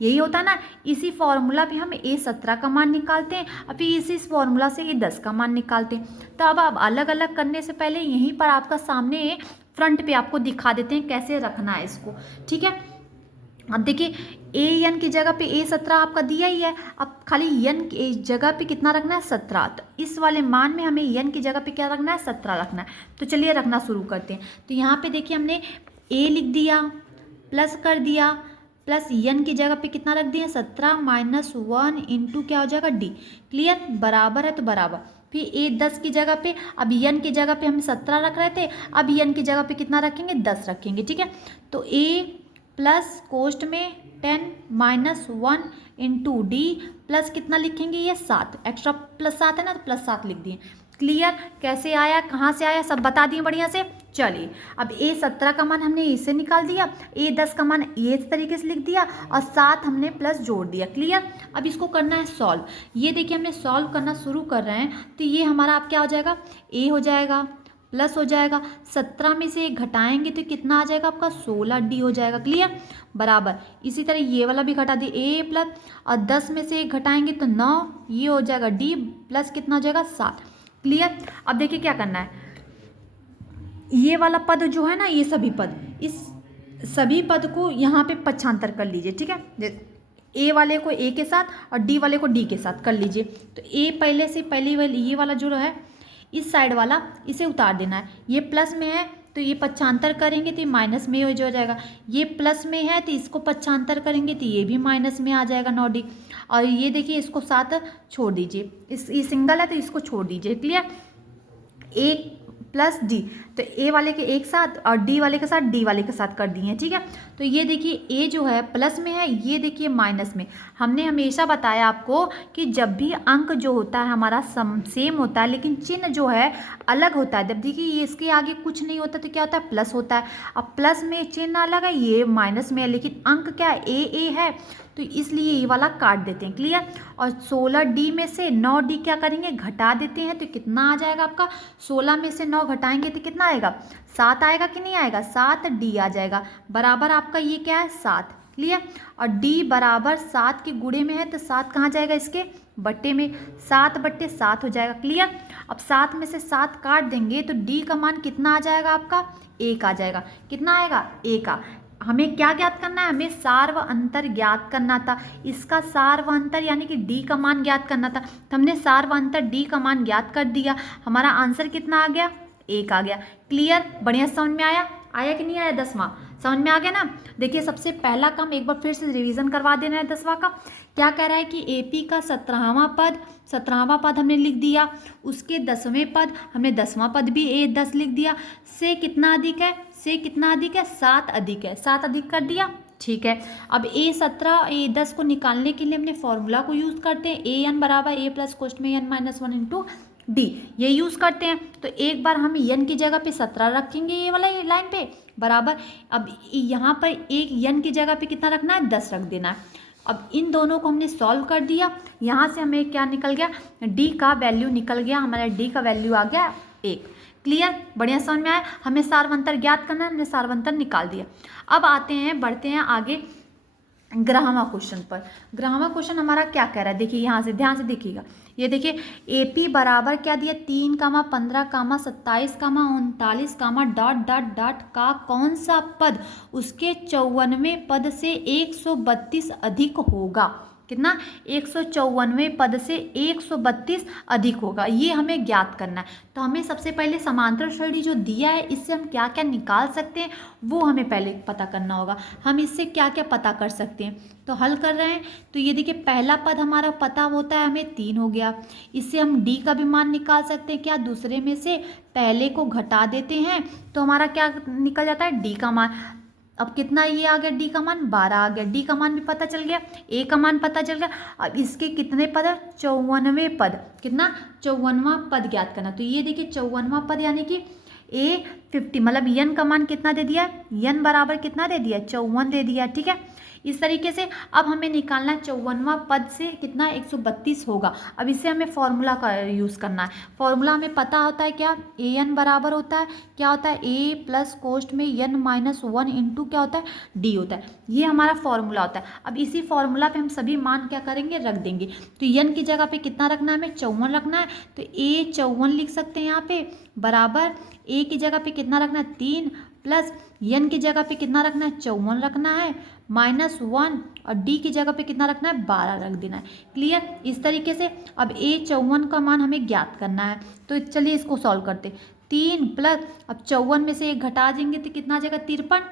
यही होता है ना। इसी फॉर्मूला पे हम A17 का मान निकालते हैं, अभी इसी फॉर्मूला से A10 का मान निकालते हैं। तो अब अलग अलग करने से पहले यहीं पर आपका सामने फ्रंट पे आपको दिखा देते हैं कैसे रखना है इसको। ठीक है, अब देखिए AN की जगह पे A17 आपका दिया ही है, अब खाली N की जगह पे कितना रखना है 17। तो इस वाले मान में हमें N की जगह पे क्या रखना है 17 रखना है। तो चलिए रखना शुरू करते हैं। तो यहाँ पे देखिए हमने A लिख दिया, प्लस कर दिया, प्लस N की जगह पे कितना रख दिया 17 माइनस 1 इंटू क्या हो जाएगा D। क्लियर, बराबर है तो बराबर। फिर A10 की जगह पे, अब N की जगह पे हम 17 रख रहे थे, अब N की जगह पे कितना रखेंगे 10 रखेंगे। ठीक है, तो A प्लस कोष्ट में 10 माइनस 1 इंटू D प्लस कितना लिखेंगे ये 7, एक्स्ट्रा प्लस 7 है ना तो प्लस 7 लिख दिए। क्लियर, कैसे आया कहाँ से आया सब बता दिए बढ़िया से। चलिए अब A17 का मान हमने इससे निकाल दिया, A10 का मान ये इस तरीके से लिख दिया और 7 हमने प्लस जोड़ दिया। क्लियर, अब इसको करना है सॉल्व। ये देखिए हमने सॉल्व करना शुरू कर रहे हैं तो ये हमारा अब क्या हो जाएगा, A हो जाएगा प्लस हो जाएगा 17 में से 1 घटाएंगे तो कितना आ जाएगा आपका 16D हो जाएगा। क्लियर, बराबर इसी तरह ये वाला भी घटा दिए A प्लस, और 10 में से 1 घटाएंगे तो 9, ये हो जाएगा D प्लस कितना हो जाएगा 7। क्लियर, अब देखिए क्या करना है, ये वाला पद जो है ना, ये सभी पद, इस सभी पद को यहाँ पे पक्षांतर कर लीजिए। ठीक है, A वाले को A के साथ और D वाले को D के साथ कर लीजिए। तो A पहले से पहली वाली ये वाला जो है इस साइड वाला इसे उतार देना है, ये प्लस में है तो ये पक्षांतर करेंगे तो ये माइनस में हो जाएगा, ये प्लस में है तो इसको पक्षांतर करेंगे तो ये भी माइनस में आ जाएगा 9D। और ये देखिए इसको साथ छोड़ दीजिए, ये सिंगल है तो इसको छोड़ दीजिए। क्लियर, A प्लस D, तो A वाले के एक साथ और D वाले के साथ D वाले के साथ कर दिए। ठीक है, तो ये देखिए A जो है प्लस में है, ये देखिए माइनस में। हमने हमेशा बताया आपको कि जब भी अंक जो होता है हमारा सेम होता है लेकिन चिन्ह जो है अलग होता है, जब देखिए ये इसके आगे कुछ नहीं होता तो क्या होता है प्लस होता है। अब प्लस में चिन्ह अलग है, ये माइनस में है, लेकिन अंक क्या है A है तो इसलिए ये वाला काट देते हैं। क्लियर, और 16D में से 9D क्या करेंगे घटा देते हैं तो कितना आ जाएगा आपका, 16 में से 9 घटाएंगे तो कितना आएगा 7 आएगा कि नहीं आएगा, 7D आ जाएगा। बराबर आपका ये क्या है 7। क्लियर, और D बराबर 7 के गुणे में है तो 7 कहाँ जाएगा इसके बट्टे में, 7/7 हो जाएगा। क्लियर, अब 7 में से 7 काट देंगे तो D का मान कितना आ जाएगा आपका 1 आ जाएगा। कितना आएगा 1 का। हमें क्या ज्ञात करना है, हमें सार व अंतर ज्ञात करना था, इसका सार व अंतर यानी कि D का मान ज्ञात करना था। तो हमने सार व अंतर D का मान ज्ञात कर दिया, हमारा आंसर कितना आ गया 1 आ गया। क्लियर, बढ़िया समझ में आया कि नहीं आया, 10वां समझ में आ गया ना। देखिए सबसे पहला काम एक बार फिर से रिवीजन करवा देना है 10वां का। क्या कह रहा है कि AP का 17वां पद हमने लिख दिया, उसके 10वें पद हमने 10वां पद भी A10 लिख दिया, से कितना अधिक है 7 अधिक है, 7 अधिक कर दिया। ठीक है, अब A17 A10 को निकालने के लिए हमने फॉर्मूला को यूज़ करते हैं, AN बराबर A प्लस कोष्ठ में N-1 इंटू D, ये यूज़ करते हैं। तो एक बार हम N की जगह पे 17 रखेंगे ये वाला लाइन पे बराबर, अब यहाँ पर एक N की जगह पे कितना रखना है 10 रख देना है। अब इन दोनों को हमने सॉल्व कर दिया, यहाँ से हमें क्या निकल गया D का वैल्यू निकल गया, हमारा D का वैल्यू आ गया 1। क्लियर, बढ़िया समझ में आया। हमें सारवंतर ज्ञात करना है, हमने सारवंतर निकाल दिया। अब बढ़ते हैं आगे 11वां क्वेश्चन पर। 11वां क्वेश्चन हमारा क्या कह रहा है, देखिए यहाँ से ध्यान से देखिएगा। ये देखिए AP बराबर क्या दिया 3, 15, 27, 39, डॉट का कौन सा पद उसके 54वें पद से 132 अधिक होगा। कितना 154वें पद से 132 अधिक होगा, ये हमें ज्ञात करना है। तो हमें सबसे पहले समांतर श्रेणी जो दिया है इससे हम क्या क्या निकाल सकते हैं वो हमें पहले पता करना होगा। हम इससे क्या क्या पता कर सकते हैं, तो हल कर रहे हैं। तो ये देखिए पहला पद हमारा पता होता है हमें 3 हो गया, इससे हम D का भी मान निकाल सकते हैं। क्या दूसरे में से पहले को घटा देते हैं तो हमारा क्या निकल जाता है D का मान। अब कितना ये आ गया डी का मान 12 आ गया, डी का मान भी पता चल गया, ए का मान पता चल गया। अब इसके कितने पद है? 54वें पद। कितना? 54वां पद ज्ञात करना। तो ये देखिए 54वां पद यानी कि ए 50, मतलब यन का मान कितना दे दिया? यन बराबर कितना दे दिया? 54 दे दिया। ठीक है, इस तरीके से अब हमें निकालना है 54वां पद से कितना 132 होगा। अब इसे हमें फॉर्मूला का यूज़ करना है। फॉर्मूला हमें पता होता है क्या? ए एन बराबर होता है क्या होता है? ए प्लस कोष्ट में एन माइनस 1 इंटू क्या होता है? डी होता है। ये हमारा फॉर्मूला होता है। अब इसी फॉर्मूला पे हम सभी मान क्या करेंगे? रख देंगे। तो एन की जगह पे कितना रखना है? हमें 54 रखना है। तो ए 54 लिख सकते हैं यहाँ पे, बराबर ए की जगह पे कितना रखना है? 3 प्लस एन की जगह पे कितना रखना है? 54 रखना है, -1 और डी की जगह पे कितना रखना है? 12 रख देना है। क्लियर? इस तरीके से अब ए 54 का मान हमें ज्ञात करना है। तो चलिए इसको सॉल्व करते। 3 प्लस, अब 54 में से 1 घटा देंगे तो कितना आ जाएगा? 53।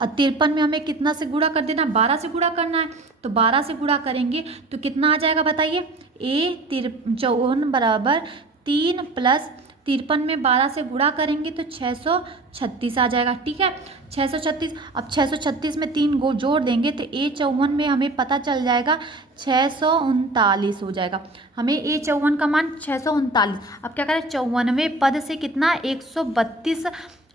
और 53 में हमें कितना से गुणा कर देना है? 12 से गुणा करना है। तो 12 से गुणा करेंगे तो कितना आ जाएगा बताइए? ए 54 बराबर 3 प्लस 53 में 12 से गुणा करेंगे तो 636 आ जाएगा। ठीक है, 636। अब 636 में 3 गो जोड़ देंगे तो ए 54 में हमें पता चल जाएगा 639 हो जाएगा। हमें ए 54 का मान 639। अब क्या करें? 54वें पद से कितना 132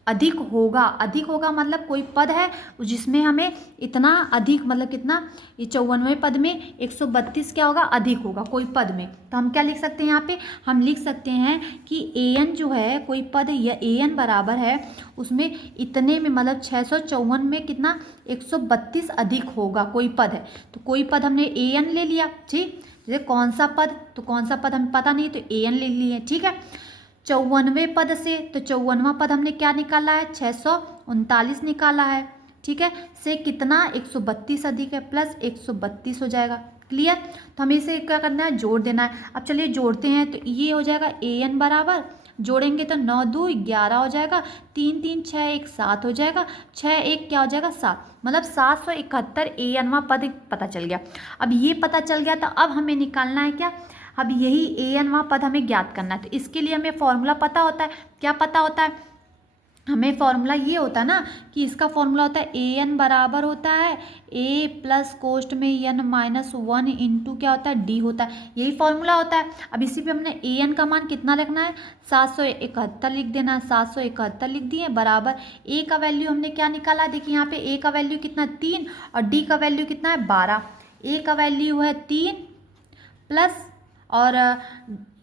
अधिक होगा। अधिक होगा मतलब कोई पद है जिसमें हमें इतना अधिक, मतलब कितना? ये 54वें पद में 132 क्या होगा? अधिक होगा कोई पद में। तो हम क्या लिख सकते हैं यहाँ पे? हम लिख सकते हैं कि ए एन जो है कोई पद या ए एन बराबर है उसमें इतने में, मतलब 654 में कितना 132 अधिक होगा कोई पद है। तो कोई पद हमने ए एन ले लिया। ठीक, जैसे कौन सा पद, तो कौन सा पद हमें पता नहीं तो ए एन ले लिए। ठीक है, 54वें पद से, तो 54वां पद हमने क्या निकाला है? 639 निकाला है। ठीक है, से कितना 132 अधिक है, प्लस 132 हो जाएगा। क्लियर? तो हमें इसे क्या करना है? जोड़ देना है। अब चलिए जोड़ते हैं। तो ये हो जाएगा ए एन बराबर, जोड़ेंगे तो 9 2 11 हो जाएगा, 3 3 6 1 7 हो जाएगा, 6 1 क्या हो जाएगा? 7, मतलब 771 ए एनवां पद पता चल गया। अब ये पता चल गया तो अब हमें निकालना है क्या? अब यही ए एनवां पद हमें ज्ञात करना है। तो इसके लिए हमें फॉर्मूला पता होता है। क्या पता होता है? हमें फॉर्मूला ये होता है ना कि इसका फॉर्मूला होता है ए एन बराबर होता है ए प्लस कोष्ट में एन माइनस 1 इंटू क्या होता है? डी होता है। यही फॉर्मूला होता है। अब इसी पे हमने ए एन का मान कितना रखना है? 771 लिख देना है। 771 लिख दिए, बराबर ए का वैल्यू हमने क्या निकाला? देखिए यहाँ पे ए का वैल्यू कितना? 3 और डी का वैल्यू कितना है? 12। ए का वैल्यू है 3 प्लस, और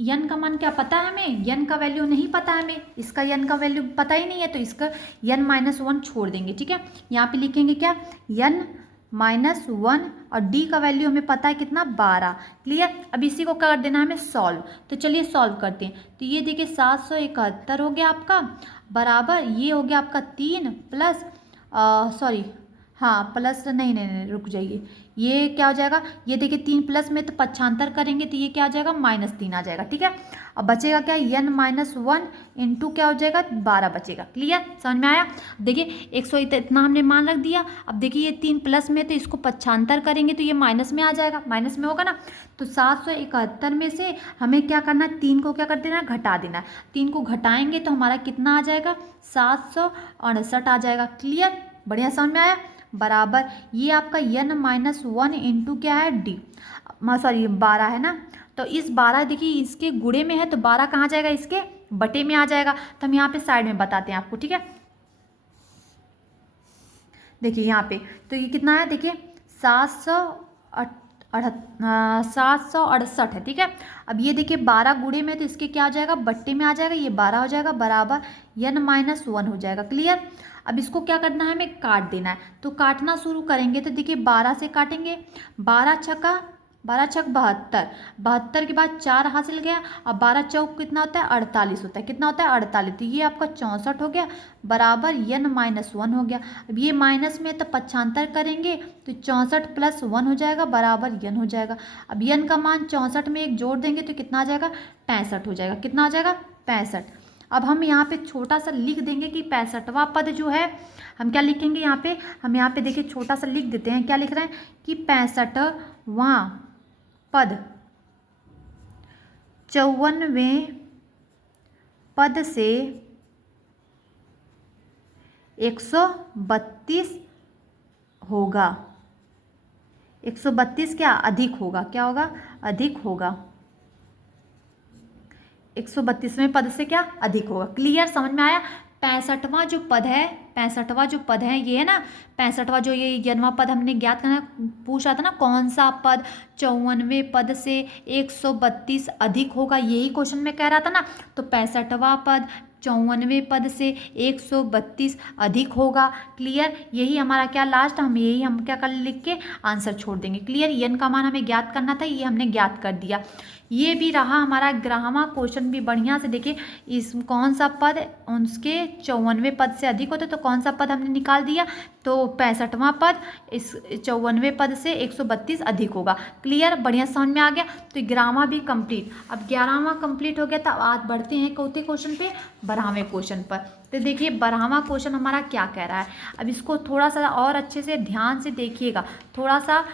यन का मान क्या पता है हमें? यन का वैल्यू नहीं पता है हमें, इसका यन का वैल्यू पता ही नहीं है, तो इसका यन -1 छोड़ देंगे। ठीक है, यहाँ पे लिखेंगे क्या? यन -1 और डी का वैल्यू हमें पता है कितना? 12। क्लियर? अब इसी को कर देना हमें सॉल्व। तो चलिए सॉल्व करते हैं। तो ये देखिए 771 हो गया आपका, बराबर ये हो गया आपका 3 प्लस, सॉरी हाँ प्लस नहीं नहीं नहीं रुक जाइए, ये क्या हो जाएगा? ये देखिए 3 प्लस में तो पक्षांतर करेंगे तो ये क्या आ जाएगा? -3 आ जाएगा। ठीक है, अब बचेगा क्या? n -1 इंटू क्या हो जाएगा? 12 बचेगा। क्लियर? समझ में आया? देखिए 100 इतना हमने मान रख दिया। अब देखिए ये 3 प्लस में तो इसको पक्षांतर करेंगे तो ये माइनस में आ जाएगा, माइनस में होगा ना। तो 771 में से हमें क्या करना है? 3 को क्या कर देना है? घटा देना है। 3 को घटाएंगे तो हमारा कितना आ जाएगा? 768 आ जाएगा। क्लियर? बढ़िया समझ में आया? बराबर ये आपका n -1 इंटू क्या है? डी, सॉरी 12 है ना। तो इस 12 देखिए इसके गुणे में है तो 12 कहाँ जाएगा? इसके बटे में आ जाएगा। तो हम यहाँ पे साइड में बताते हैं आपको। ठीक है, देखिए यहाँ पे तो ये कितना है? देखिए 768 है। ठीक है, अब ये देखिए 12 गुणे में तो इसके क्या आ जाएगा? बट्टे में आ जाएगा, ये 12 हो जाएगा, बराबर n -1 हो जाएगा। क्लियर? अब इसको क्या करना है? हमें काट देना है। तो काटना शुरू करेंगे तो देखिए 12 से काटेंगे, 12 छक्का 72, 72 के बाद 4 हासिल गया। अब 12 चौक कितना होता है? 48 होता है। कितना होता है? 48। तो ये आपका 64 हो गया, बराबर n -1 हो गया। अब ये माइनस में तो पक्षांतर करेंगे तो 64 + 1 हो जाएगा, बराबर n हो जाएगा। अब n का मान 64 में 1 जोड़ देंगे तो कितना आ जाएगा? 65 हो जाएगा। कितना आ जाएगा? 65। अब हम यहाँ पे छोटा सा लिख देंगे कि 65वां पद जो है, हम क्या लिखेंगे यहाँ पे? हम यहाँ पे देखिए छोटा सा लिख देते हैं। क्या लिख रहे हैं? कि 65वां पद 54वें पद से 132 होगा। 132 क्या अधिक होगा, क्या होगा, अधिक होगा। 132वें पद से क्या अधिक होगा। क्लियर, समझ में आया। 65वां जो पद है, 65वां जो पद है ये है ना, 65वां जो ये यनवा पद हमने ज्ञात करना पूछा था ना, कौन सा पद 54वें पद से 132 अधिक होगा, यही क्वेश्चन में कह रहा था ना। तो 65वां पद 54वें पद से 132 अधिक होगा। क्लियर, यही हमारा क्या लास्ट, हम क्या कर लिख के आंसर छोड़ देंगे। क्लियर, यन का मान हमें ज्ञात करना था, ये हमने ज्ञात कर दिया। ये भी रहा हमारा 11वां क्वेश्चन भी बढ़िया से देखिए। इस कौन सा पद उसके 54वें पद से अधिक होता है, तो कौन सा पद हमने निकाल दिया, तो 65वां पद इस 54वें पद से 132 अधिक होगा। क्लियर, बढ़िया समझ में आ गया। तो 11वां भी कंप्लीट। अब 11वां कंप्लीट हो गया, तो आज बढ़ते हैं चौथे क्वेश्चन पे, 12वें क्वेश्चन पर। तो देखिए 12वां क्वेश्चन हमारा क्या कह रहा है। अब इसको थोड़ा सा और अच्छे से ध्यान से देखिएगा, थोड़ा सा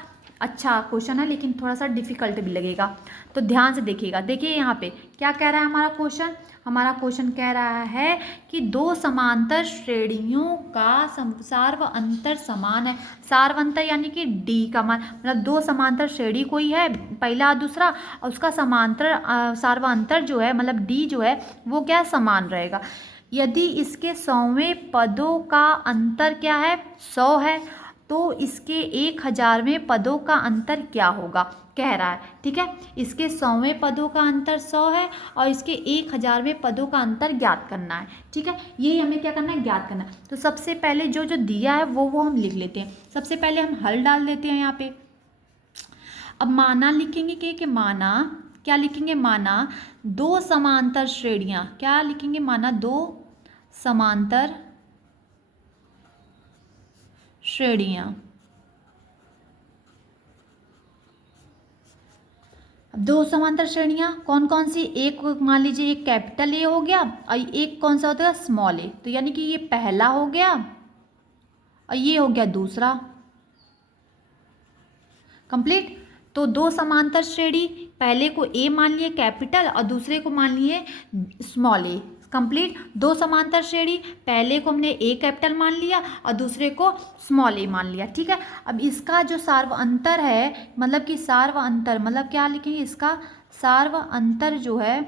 अच्छा क्वेश्चन है लेकिन थोड़ा सा डिफिकल्ट भी लगेगा, तो ध्यान से देखिएगा। देखिए यहाँ पे क्या कह रहा है हमारा क्वेश्चन। हमारा क्वेश्चन कह रहा है कि दो समांतर श्रेणियों का सार्व अंतर समान है। सार्व अंतर यानी कि डी का मान, मतलब दो समांतर श्रेणी कोई है, पहला दूसरा, और उसका समांतर सार्व अंतर जो है, मतलब डी जो है वो क्या समान रहेगा। यदि इसके 100वें पदों का अंतर क्या है, 100 है, तो इसके 1000वें पदों का अंतर क्या होगा, कह रहा है। ठीक है, इसके 100वें पदों का अंतर 100 है और इसके 1000वें पदों का अंतर ज्ञात करना है। ठीक है, यही हमें क्या करना है, ज्ञात करना है। तो सबसे पहले जो जो दिया है वो हम लिख लेते हैं। सबसे पहले हम हल डाल देते हैं यहाँ पे। अब माना लिखेंगे कि माना क्या लिखेंगे, माना दो समांतर श्रेणियां, क्या लिखेंगे, माना दो समांतर श्रेणियां। दो समांतर श्रेणियां कौन कौन सी, एक मान लीजिए एक कैपिटल ए हो गया और एक कौन सा होता है, स्मॉल ए। तो यानी कि ये पहला हो गया और ये हो गया दूसरा। कंप्लीट। तो दो समांतर श्रेणी, पहले को ए मान लिए कैपिटल और दूसरे को मान लिए स्मॉल ए। कंप्लीट। दो समांतर श्रेणी, पहले को हमने ए कैपिटल मान लिया और दूसरे को स्मॉल ए मान लिया। ठीक है, अब इसका जो सार्व अंतर है, मतलब कि सार्व अंतर मतलब क्या लिखेंगे, इसका सार्व अंतर जो है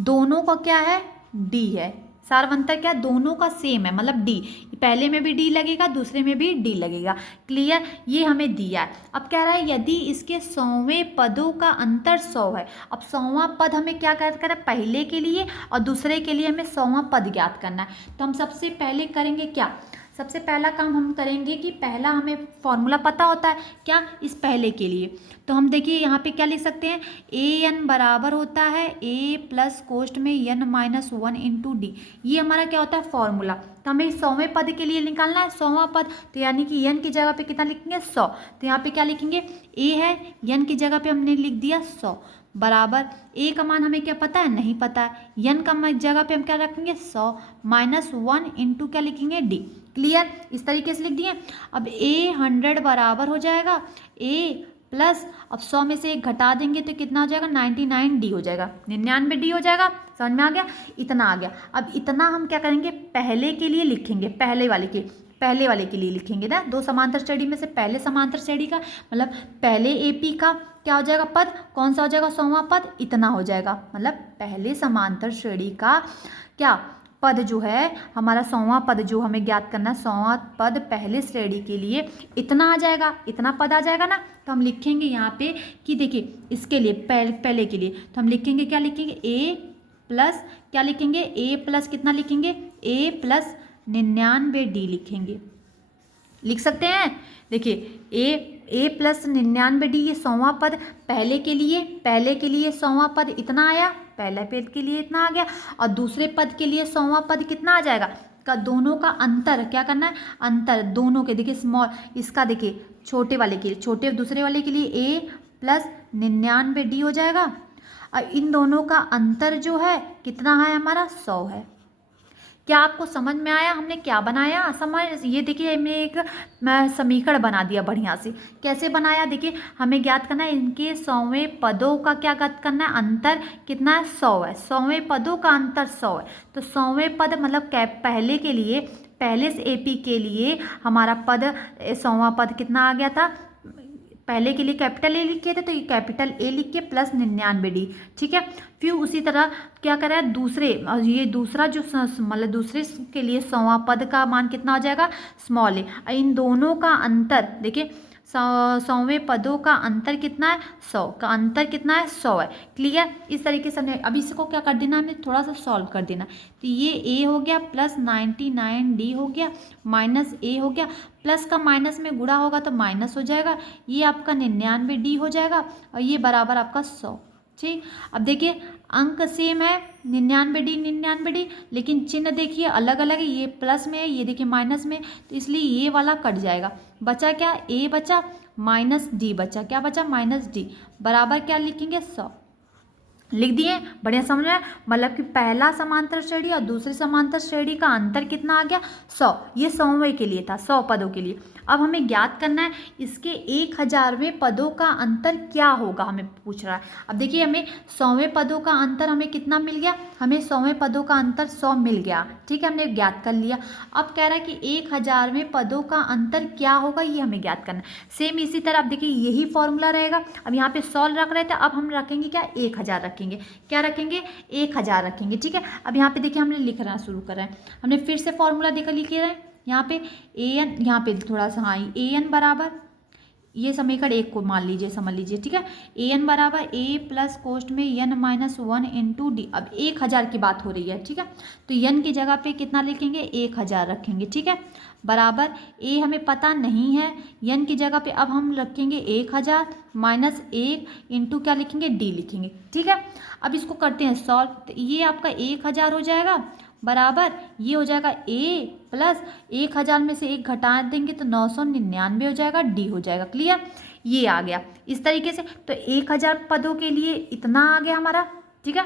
दोनों का क्या है, डी है। सार्व अंतर क्या, दोनों का सेम है, मतलब डी, पहले में भी डी लगेगा दूसरे में भी डी लगेगा। क्लियर, ये हमें दिया है। अब कह रहा है यदि इसके 100वें पदों का अंतर 100 है। अब 100वां पद हमें क्या ज्ञात करना है, पहले के लिए और दूसरे के लिए हमें 100वां पद ज्ञात करना है। तो हम सबसे पहले करेंगे क्या, सबसे पहला काम हम करेंगे कि पहला हमें फॉर्मूला पता होता है क्या, इस पहले के लिए। तो हम देखिए यहाँ पे क्या लिख सकते हैं, ए एन बराबर होता है ए प्लस कोष्ठ में एन माइनस 1 इंटू डी। ये हमारा क्या होता है, फॉर्मूला। तो हमें 100वें पद के लिए निकालना है 100वां पद। तो यानी कि एन की जगह पे कितना लिखेंगे, 100। तो यहाँ पे क्या लिखेंगे, ए है, एन की जगह पे हमने लिख दिया 100 बराबर, ए का मान हमें क्या पता है, नहीं पता है। एन का जगह पे हम क्या रखेंगे, 100 माइनस 1 इंटू क्या लिखेंगे, डी। क्लियर, इस तरीके से लिख दिए। अब ए 100 बराबर हो जाएगा ए प्लस, अब 100 में से एक घटा देंगे तो कितना हो जाएगा, 99 डी हो जाएगा, 99 डी हो जाएगा। समझ में आ गया, इतना आ गया। अब इतना हम क्या करेंगे, पहले के लिए लिखेंगे, पहले वाले के लिए लिखेंगे ना। दो समांतर श्रेणी में से पहले समांतर श्रेणी का मतलब पहले एपी का क्या हो जाएगा, पद कौन सा हो जाएगा, 100वां पद, इतना हो जाएगा। मतलब पहले समांतर श्रेणी का क्या पद जो है हमारा 100वां पद जो हमें ज्ञात करना है, 100वां पद पहले श्रेणी के लिए इतना आ जाएगा, इतना पद आ जाएगा ना। तो हम लिखेंगे यहाँ पे कि देखिए इसके लिए पहले के लिए तो हम लिखेंगे, क्या लिखेंगे, ए प्लस क्या लिखेंगे, ए प्लस कितना लिखेंगे, ए प्लस 99 डी लिखेंगे, लिख सकते हैं। देखिए ए प्लस 99 डी, ये 100वां पद पहले के लिए 100वां पद इतना आया, पहले पद के लिए इतना आ गया, और दूसरे पद के लिए 100वां पद कितना आ जाएगा, का दोनों का अंतर क्या करना है, अंतर दोनों के, देखिए स्मॉल, इसका देखिए छोटे वाले के लिए, छोटे दूसरे वाले के लिए ए प्लस 99 डी हो जाएगा, और इन दोनों का अंतर जो है कितना है हमारा, 100 है। क्या आपको समझ में आया हमने क्या बनाया? समझ, ये देखिए हमने एक मैं समीकरण बना दिया बढ़िया से। कैसे बनाया? देखिए हमें ज्ञात करना है इनके 100वें पदों का क्या ज्ञात करना है, अंतर कितना है, 100 है। 100वें पदों का अंतर 100 है। तो 100वें पद मतलब पहले के लिए, पहले से एपी के लिए हमारा पद 100वां पद कितना आ गया था, पहले के लिए कैपिटल ए लिखे थे तो ये कैपिटल ए लिख के प्लस 99D, ठीक है। फिर उसी तरह क्या करा है दूसरे, ये दूसरा जो मतलब दूसरे के लिए 100वां पद का मान कितना हो जाएगा, स्मॉल ए। इन दोनों का अंतर देखिए, 100वें पदों का अंतर कितना है, 100 का अंतर कितना है, 100 है। क्लियर? इस तरीके से हमने अब इसको क्या कर देना, हमें थोड़ा सा सॉल्व कर देना। तो ये ए हो गया प्लस 99D हो गया माइनस ए हो गया, प्लस का माइनस में गुणा होगा तो माइनस हो जाएगा, ये आपका 99D हो जाएगा और ये बराबर आपका 100। ठीक, अब देखिए अंक सेम है 99D 99D, लेकिन चिन्ह देखिए अलग अलग है, ये प्लस में है ये देखिए माइनस में, तो इसलिए ये वाला कट जाएगा। बचा क्या, ए बचा माइनस डी बचा, क्या बचा, माइनस डी, बराबर क्या लिखेंगे, 100 लिख दिए। बढ़िया समझ में, मतलब कि पहला समांतर श्रेणी और दूसरी समांतर श्रेणी का अंतर कितना आ गया, 100। ये 100वें के लिए था, 100 पदों के लिए। अब हमें ज्ञात करना है इसके 1000वें पदों का अंतर क्या होगा, हमें पूछ रहा है। अब देखिए हमें 100वें पदों का अंतर हमें कितना मिल गया, हमें 100वें पदों का अंतर 100 मिल गया, ठीक है, हमने ज्ञात कर लिया। अब कह रहा है कि 1000वें पदों का अंतर क्या होगा, ये हमें ज्ञात करना है। सेम इसी तरह अब देखिए यही फॉर्मूला रहेगा। अब यहाँ पे 100 रख रहे थे, अब हम रखेंगे क्या, 1000 रखेंगे, क्या रखेंगे, 1000 रखेंगे, ठीक है। अब यहाँ पे देखिए हमने लिखना शुरू कर रहे हैं, हमने फिर से फॉर्मूला देखकर लिखे रहे हैं। यहाँ पे ए एन, यहाँ पे थोड़ा सा हाँ, ए एन बराबर, ये समीकरण एक को मान लीजिए, समझ लीजिए, ठीक है। ए एन बराबर ए प्लस कोष्ट में एन माइनस 1 इंटू डी। अब 1000 की बात हो रही है, ठीक है, तो एन की जगह पे कितना लिखेंगे, 1000 रखेंगे, ठीक है, बराबर ए हमें पता नहीं है, एन की जगह पे अब हम रखेंगे 1000 माइनस 1 इंटू क्या लिखेंगे, डी लिखेंगे, ठीक है। अब इसको करते हैं सॉल्व, तो ये आपका 1000 हो जाएगा, बराबर ये हो जाएगा ए प्लस 1000 में से 1 घटा देंगे तो 999 हो जाएगा, डी हो जाएगा। क्लियर? ये आ गया इस तरीके से। तो 1000 पदों के लिए इतना आ गया हमारा, ठीक है,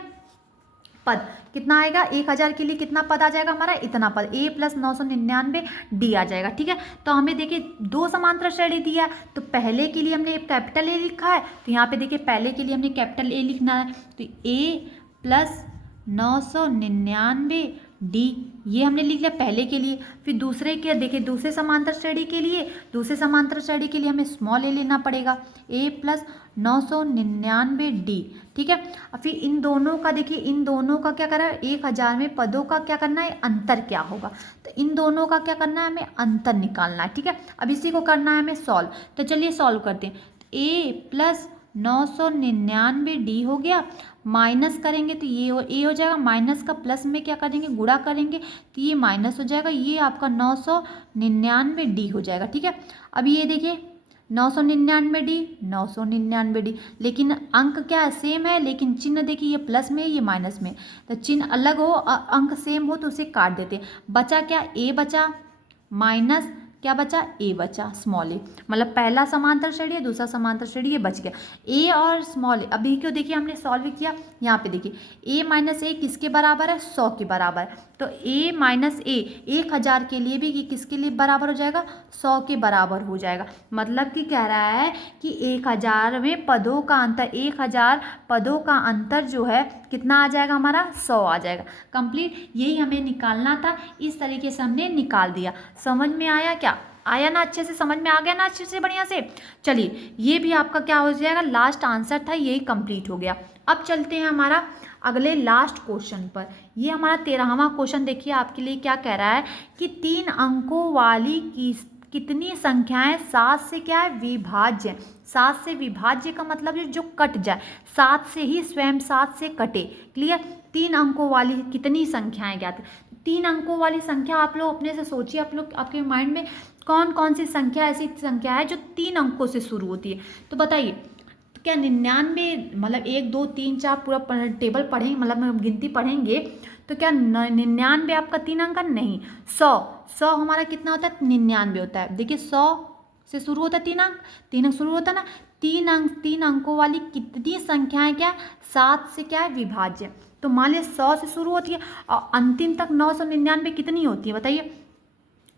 पद कितना आएगा, 1000 के लिए कितना पद आ जाएगा हमारा, इतना पद, ए प्लस 999 डी आ जाएगा, ठीक है। तो हमें देखिए दो समांतर श्रेणी दिया है, तो पहले के लिए हमने कैपिटल ए लिखा है, तो यहाँ पे देखिए पहले के लिए हमने कैपिटल ए लिखना है, तो ए प्लस 999 डी ये हमने लिख लिया पहले के लिए। फिर दूसरे के देखिए दूसरे समांतर श्रेणी के लिए, दूसरे समांतर श्रेणी के लिए हमें स्मॉल ए लेना पड़ेगा, ए प्लस 999 डी, ठीक है। और फिर इन दोनों का देखिए, इन दोनों का क्या करना है, 1000वें पदों का क्या करना है, अंतर क्या होगा, तो इन दोनों का क्या करना है, हमें अंतर निकालना है, ठीक है। अब इसी को करना है हमें सॉल्व, तो चलिए सॉल्व करते हैं। ए प्लस 999 डी हो गया, माइनस करेंगे तो ये ए हो जाएगा, माइनस का प्लस में क्या करेंगे, गुणा करेंगे तो ये माइनस हो जाएगा, ये आपका 999 डी हो जाएगा, ठीक है। अब ये देखिए 999 डी, लेकिन अंक क्या है, सेम है, लेकिन चिन्ह देखिए ये प्लस में ये माइनस में, तो चिन्ह अलग हो अंक सेम हो तो उसे काट देते। बचा क्या, ए बचा माइनस क्या बचा, ए बचा, स्मॉल ए, मतलब पहला समांतर श्रेणी है, दूसरा समांतर श्रेणी, ये बच गया ए और स्मॉल ए। अभी क्यों देखिए हमने सॉल्व किया, यहाँ पे देखिए ए माइनस ए किसके बराबर है, 100 के बराबर, तो ए माइनस ए 1000 के लिए भी किसके लिए बराबर हो जाएगा, 100 के बराबर हो जाएगा। मतलब कि कह रहा है कि 1000वें पदों का अंतर, 1000 पदों का अंतर जो है कितना आ जाएगा हमारा, 100 आ जाएगा। कंप्लीट, यही हमें निकालना था, इस तरीके से हमने निकाल दिया। समझ में आया क्या, आया ना, अच्छे से समझ में आ गया ना, अच्छे से बढ़िया से। चलिए ये भी आपका क्या हो जाएगा, लास्ट आंसर था, यही कंप्लीट हो गया। अब चलते हैं हमारा अगले लास्ट क्वेश्चन पर। ये हमारा 13वां क्वेश्चन देखिए आपके लिए क्या कह रहा है कि 3 अंकों वाली कितनी संख्याएं 7 से क्या है, विभाज्य। 7 से विभाज्य का मतलब जो कट जाए, 7 से ही स्वयं 7 से कटे। क्लियर? 3 अंकों वाली कितनी संख्याएं ज्ञात, 3 अंकों वाली संख्या आप लोग अपने से सोचिए, आप लोग आपके माइंड में कौन कौन सी संख्या ऐसी संख्या है जो 3 अंकों से शुरू होती है, तो बताइए। तो क्या 99 मतलब 1 2 3 4 पूरा टेबल पढ़ेंगे, मतलब गिनती पढ़ेंगे तो क्या 99 आपका 3 अंक का, नहीं, 100 हमारा कितना होता है, 99 होता है। देखिए 100 से शुरू होता है 3 अंक, 3 अंक शुरू होता है ना, तीन अंकों वाली कितनी संख्याएं क्या 7 से क्या है विभाज्य। तो मान लीजिए 100 से शुरू होती है और अंतिम तक 999 कितनी होती है बताइए।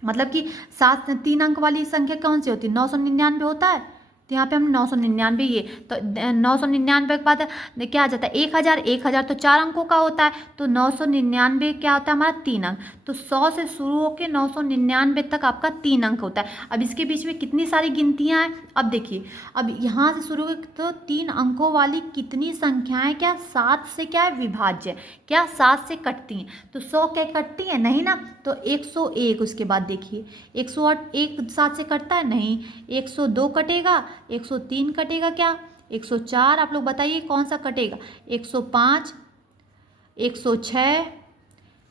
मतलब कि 3 अंक वाली संख्या कौन सी होती है, 999 होता है। तो यहाँ पे हम 999 ये तो 999 के बाद क्या आ जाता है 1000। 1000 तो 4 अंकों का होता है, तो 999 क्या होता है हमारा 3 अंक। तो 100 से शुरू होकर 999 तक आपका 3 अंक होता है। अब इसके बीच में कितनी सारी गिनतियाँ हैं, अब देखिए, अब यहाँ से शुरू तो 3 अंकों वाली कितनी संख्याएं क्या 7 से क्या है विभाज्य, क्या 7 से कटती हैं। तो 100 क्या कटती है नहीं ना, तो 101। उसके बाद देखिए 108 एक 7 से कटता है नहीं, 102 कटेगा, 103 कटेगा, क्या 104। आप लोग बताइए कौन सा कटेगा, 105, 106।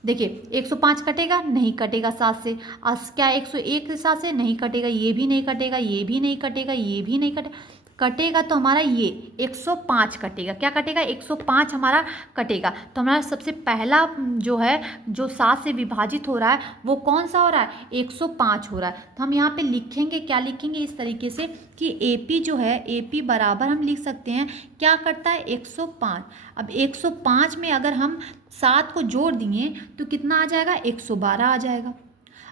देखिए 105 कटेगा नहीं, कटेगा 7 से। क्या 101 के 7 से नहीं कटेगा, ये भी नहीं कटेगा, ये भी नहीं कटेगा, ये भी नहीं कटेगा। कटेगा तो हमारा ये 105 कटेगा। क्या कटेगा 105 हमारा कटेगा। तो हमारा सबसे पहला जो है जो 7 से विभाजित हो रहा है वो कौन सा हो रहा है 105 हो रहा है। तो हम यहाँ पे लिखेंगे, क्या लिखेंगे इस तरीके से कि AP जो है AP बराबर हम लिख सकते हैं क्या करता है 105। अब 105 में अगर हम 7 को जोड़ दिए तो कितना आ जाएगा 112 आ जाएगा।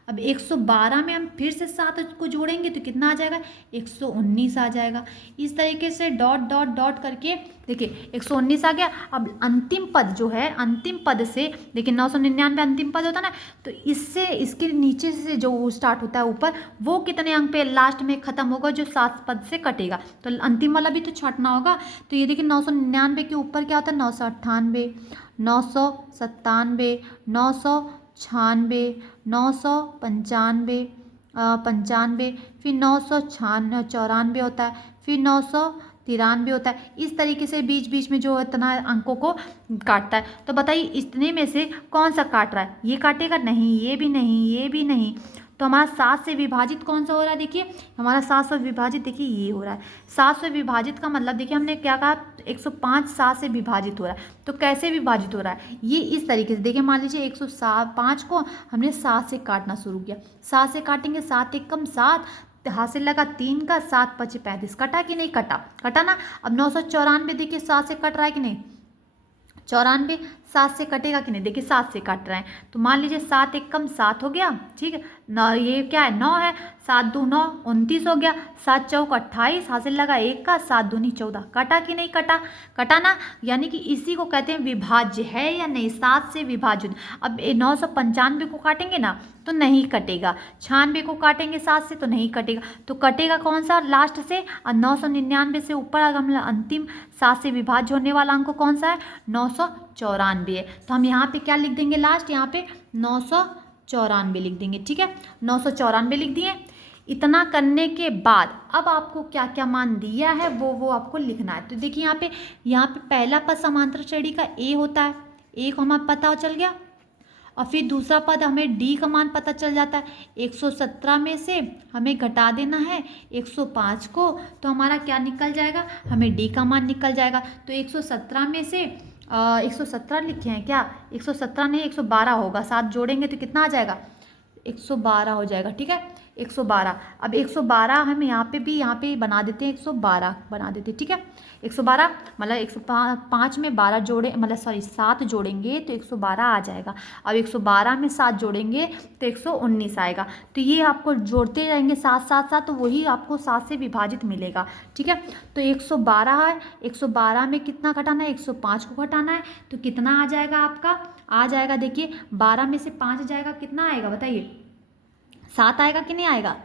अब 112 में हम फिर से 7 को जोड़ेंगे तो कितना आ जाएगा 119 आ जाएगा। इस तरीके से डॉट डॉट डॉट करके देखिए 119 आ गया। अब अंतिम पद जो है, अंतिम पद से देखिए 999 अंतिम पद होता है ना, तो इससे इसके नीचे से जो स्टार्ट होता है ऊपर वो कितने अंक पे लास्ट में ख़त्म होगा जो 7 पद से कटेगा। तो अंतिम वाला भी तो छांटना होगा। तो ये देखिए 999 के ऊपर क्या होता है 998, 997, 996, 995, 95, फिर 994 होता है, फिर 993 होता है। इस तरीके से बीच बीच में जो इतना अंकों को काटता है। तो बताइए इतने में से कौन सा काट रहा है, ये काटेगा नहीं, ये भी नहीं, ये भी नहीं। तो हमारा 7 से विभाजित कौन सा हो रहा है, देखिए हमारा 7 से विभाजित देखिए ये हो रहा है। 7 से विभाजित का मतलब देखिए हमने क्या कहा 105 7 से विभाजित हो रहा है। तो कैसे विभाजित हो रहा है ये इस तरीके से देखिए, मान लीजिए 105 को हमने 7 से काटना शुरू किया। 7 से काटेंगे 7 एकम 7, हासिल लगा 3 का, 7 5 35, कटा कि नहीं कटा, कटा ना। अब 994 देखिए 7 से कट रहा है कि नहीं, 94 7 से कटेगा कि नहीं, देखिए 7 से काट रहे हैं। तो मान लीजिए 7 एकम 7 हो गया, ठीक है ना, ये क्या है 9 है, 7 2 9 29 हो गया, 7 चौक 28, हासिल लगा 1 का, 7 दूनी 14, कटा कि नहीं कटा, कटा ना। यानी कि इसी को कहते हैं विभाज्य है या नहीं, 7 से विभाजित। अब 995 को काटेंगे ना तो नहीं कटेगा, 96 को काटेंगे 7 से तो नहीं कटेगा। तो कटेगा कौन सा लास्ट से, और 999 से ऊपर अगर हम अंतिम 7 से विभाज्य होने वाला अंक कौन सा है 994 है। तो हम यहाँ पे क्या लिख देंगे लास्ट, यहाँ पे 994 लिख देंगे, ठीक है 994 लिख दिए। इतना करने के बाद अब आपको क्या क्या मान दिया है वो आपको लिखना है। तो देखिए यहाँ पे पहला पद समांतर श्रेणी का A होता है, A को हमें पता चल गया। और फिर दूसरा पद हमें D का मान पता चल जाता है। 117 में से हमें घटा देना है 105 को, तो हमारा क्या निकल जाएगा, हमें D का मान निकल जाएगा। तो 117 में से 117 लिखे हैं क्या, 117 नहीं 112 होगा, 7 जोड़ेंगे तो कितना आ जाएगा 112 हो जाएगा, ठीक है 112। अब 112 हम यहाँ पे बना देते हैं, 112 बना देते हैं, ठीक है 112 मतलब 105 में 12 जोड़े मतलब 7 जोड़ेंगे तो 112 आ जाएगा। अब 112 में 7 जोड़ेंगे तो 119 आएगा। तो ये आपको जोड़ते जाएंगे 7 7 7, तो वही आपको 7 से विभाजित मिलेगा, ठीक है। तो 112 है, 112 में कितना घटाना है 105 को घटाना है, तो कितना आ जाएगा आपका, आ जाएगा देखिए 12 में से 5 जाएगा कितना आएगा बताइए, 7 आएगा कि नहीं आएगा,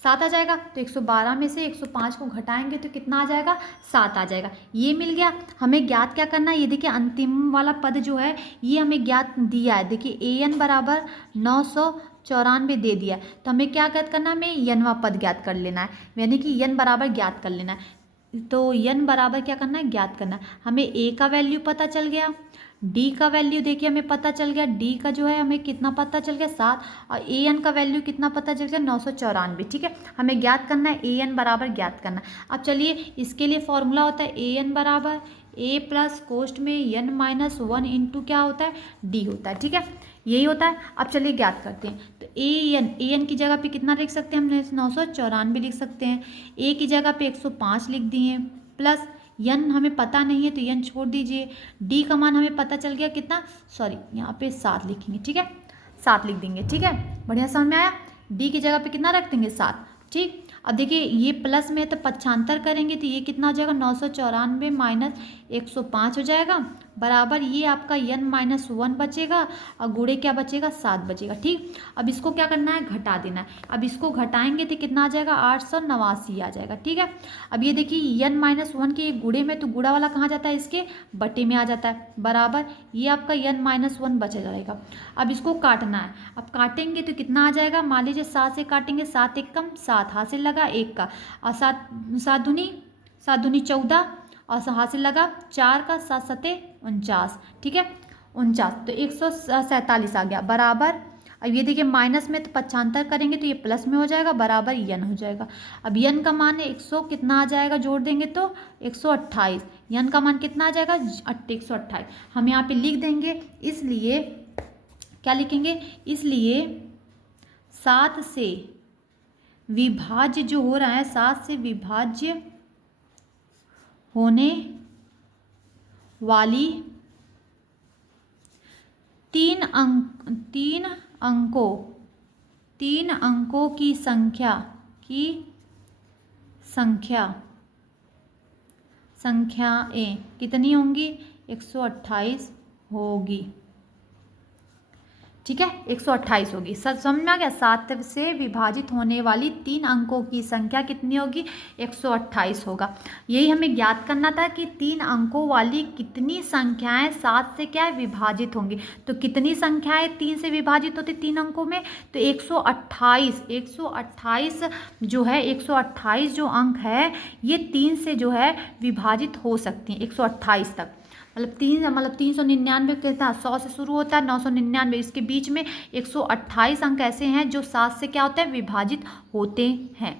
7 आ जाएगा। तो 112 में से 105 को घटाएंगे तो कितना आ जाएगा 7 आ जाएगा। ये मिल गया। हमें ज्ञात क्या करना है, ये देखिए अंतिम वाला पद जो है ये हमें ज्ञात दिया है, देखिए an बराबर 994 दे दिया है। तो हमें क्या ज्ञात करना है, हमें यनवा पद ज्ञात कर लेना है, यानी कि n बराबर ज्ञात कर लेना है। तो n बराबर क्या करना है, ज्ञात करना है। हमें a का वैल्यू पता चल गया, D का वैल्यू देखिए हमें पता चल गया, D का जो है हमें कितना पता चल गया 7, और an का वैल्यू कितना पता चल गया 994, ठीक है। हमें ज्ञात करना है an बराबर ज्ञात करना। अब चलिए इसके लिए फॉर्मूला होता है an बराबर a प्लस कोष्ट में n माइनस 1 इंटू क्या होता है d होता है, ठीक है। यही होता है। अब चलिए ज्ञात करते हैं। तो ए एन की जगह पे कितना लिख सकते हैं हमने, 994 लिख सकते हैं। ए की जगह पे 105 लिख दिए, प्लस यन हमें पता नहीं है तो यन छोड़ दीजिए। डी का मान हमें पता चल गया कितना, सॉरी यहाँ पे 7 लिखेंगे, ठीक है, 7 लिख देंगे, ठीक है, बढ़िया समझ में आया। डी की जगह पे कितना रख देंगे, 7, ठीक। अब देखिए ये प्लस में तो पक्षांतर करेंगे तो ये कितना हो जाएगा, 994 माइनस 105 हो जाएगा, बराबर ये आपका n-1 बचेगा और गुणे क्या बचेगा, 7 बचेगा, ठीक। अब इसको क्या करना है, घटा देना है। अब इसको घटाएंगे तो कितना आ जाएगा, 889 आ जाएगा, ठीक है। अब ये देखिए n-1 के गुणे में, तो गुणा वाला कहाँ जाता है, इसके बटे में आ जाता है, बराबर ये आपका n-1 बचा जाएगा। अब इसको काटना है। अब काटेंगे तो कितना आ जाएगा, मान लीजिए 7 से काटेंगे, 7 एक कम 7, हासिल लगा 1 का, और 7 दूनी 14 और हासिल लगा 4 का, 7 सते 49, ठीक है, 49, तो 147 आ गया, बराबर। अब ये देखिए माइनस में तो पक्षांतर करेंगे तो ये प्लस में हो जाएगा, बराबर यन हो जाएगा। अब यन का मान 100 कितना आ जाएगा, जोड़ देंगे तो 128, यन का मान कितना आ जाएगा, 128। हम यहाँ पे लिख देंगे, इसलिए क्या लिखेंगे, इसलिए 7 से विभाज्य जो हो रहा है, 7 से विभाज्य होने वाली 3 अंकों की संख्याएं कितनी होंगी, 128 होगी, ठीक है, 128 होगी। समझ में आ गया। 7 से विभाजित होने वाली 3 अंकों की संख्या कितनी होगी, 128 होगा। यही हमें ज्ञात करना था कि 3 अंकों वाली कितनी संख्याएं 7 से क्या है, विभाजित होंगी। तो कितनी संख्याएं 3 से विभाजित होती 3 अंकों में, तो 128 जो है, 128 जो अंक है ये 3 से जो है विभाजित हो सकती हैं, 128 तक। मतलब 399 कितना, 100 से शुरू होता है, 999, इसके बीच में 128 अंक ऐसे हैं जो 7 से क्या होते हैं, विभाजित होते हैं।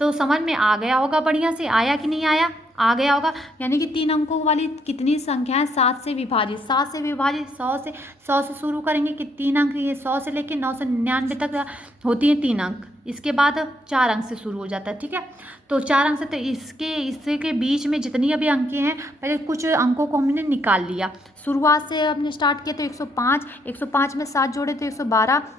तो समझ में आ गया होगा, बढ़िया से आया कि नहीं आया, आ गया होगा। यानी कि 3 अंकों वाली कितनी संख्याएं 7 से विभाजित, 7 से विभाजित 100 से शुरू करेंगे कि 3 अंक, ये 100 से लेकर 999 तक होती है 3 अंक, इसके बाद 4 अंक से शुरू हो जाता है, ठीक है। तो 4 अंक से, तो इसके के बीच में जितनी अभी अंकें हैं, पहले कुछ अंकों को हमने निकाल लिया। शुरुआत से हमने स्टार्ट किया तो 105 में 7 जोड़े तो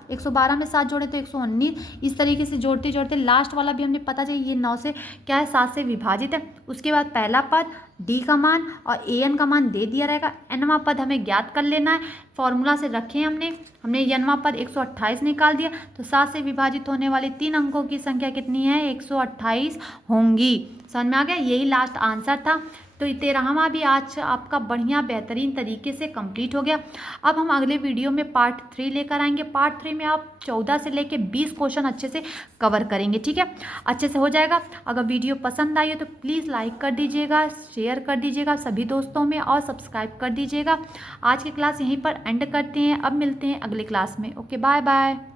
112 में 7 जोड़े तो 119, इस तरीके से जोड़ते जोड़ते लास्ट वाला भी हमने पता चाहिए ये 9 से क्या है, 7 से विभाजित है। उसके बाद पहला पद, डी का मान और ए एन का मान दे दिया रहेगा। एनवा पद हमें ज्ञात कर लेना है, फॉर्मूला से रखे हमने एनवा पद 128 निकाल दिया। तो 7 से विभाजित होने वाली 3 अंकों की संख्या कितनी है, 128 होंगी। समझ में आ गया, यही लास्ट आंसर था। तो 13वां भी आज आपका बढ़िया बेहतरीन तरीके से कंप्लीट हो गया। अब हम अगले वीडियो में पार्ट 3 लेकर आएंगे। पार्ट 3 में आप 14 से लेके 20 क्वेश्चन अच्छे से कवर करेंगे, ठीक है, अच्छे से हो जाएगा। अगर वीडियो पसंद आई हो तो प्लीज़ लाइक कर दीजिएगा, शेयर कर दीजिएगा सभी दोस्तों में और सब्सक्राइब कर दीजिएगा। आज की क्लास यहीं पर एंड करते हैं, अब मिलते हैं अगले क्लास में। Okay, bye bye.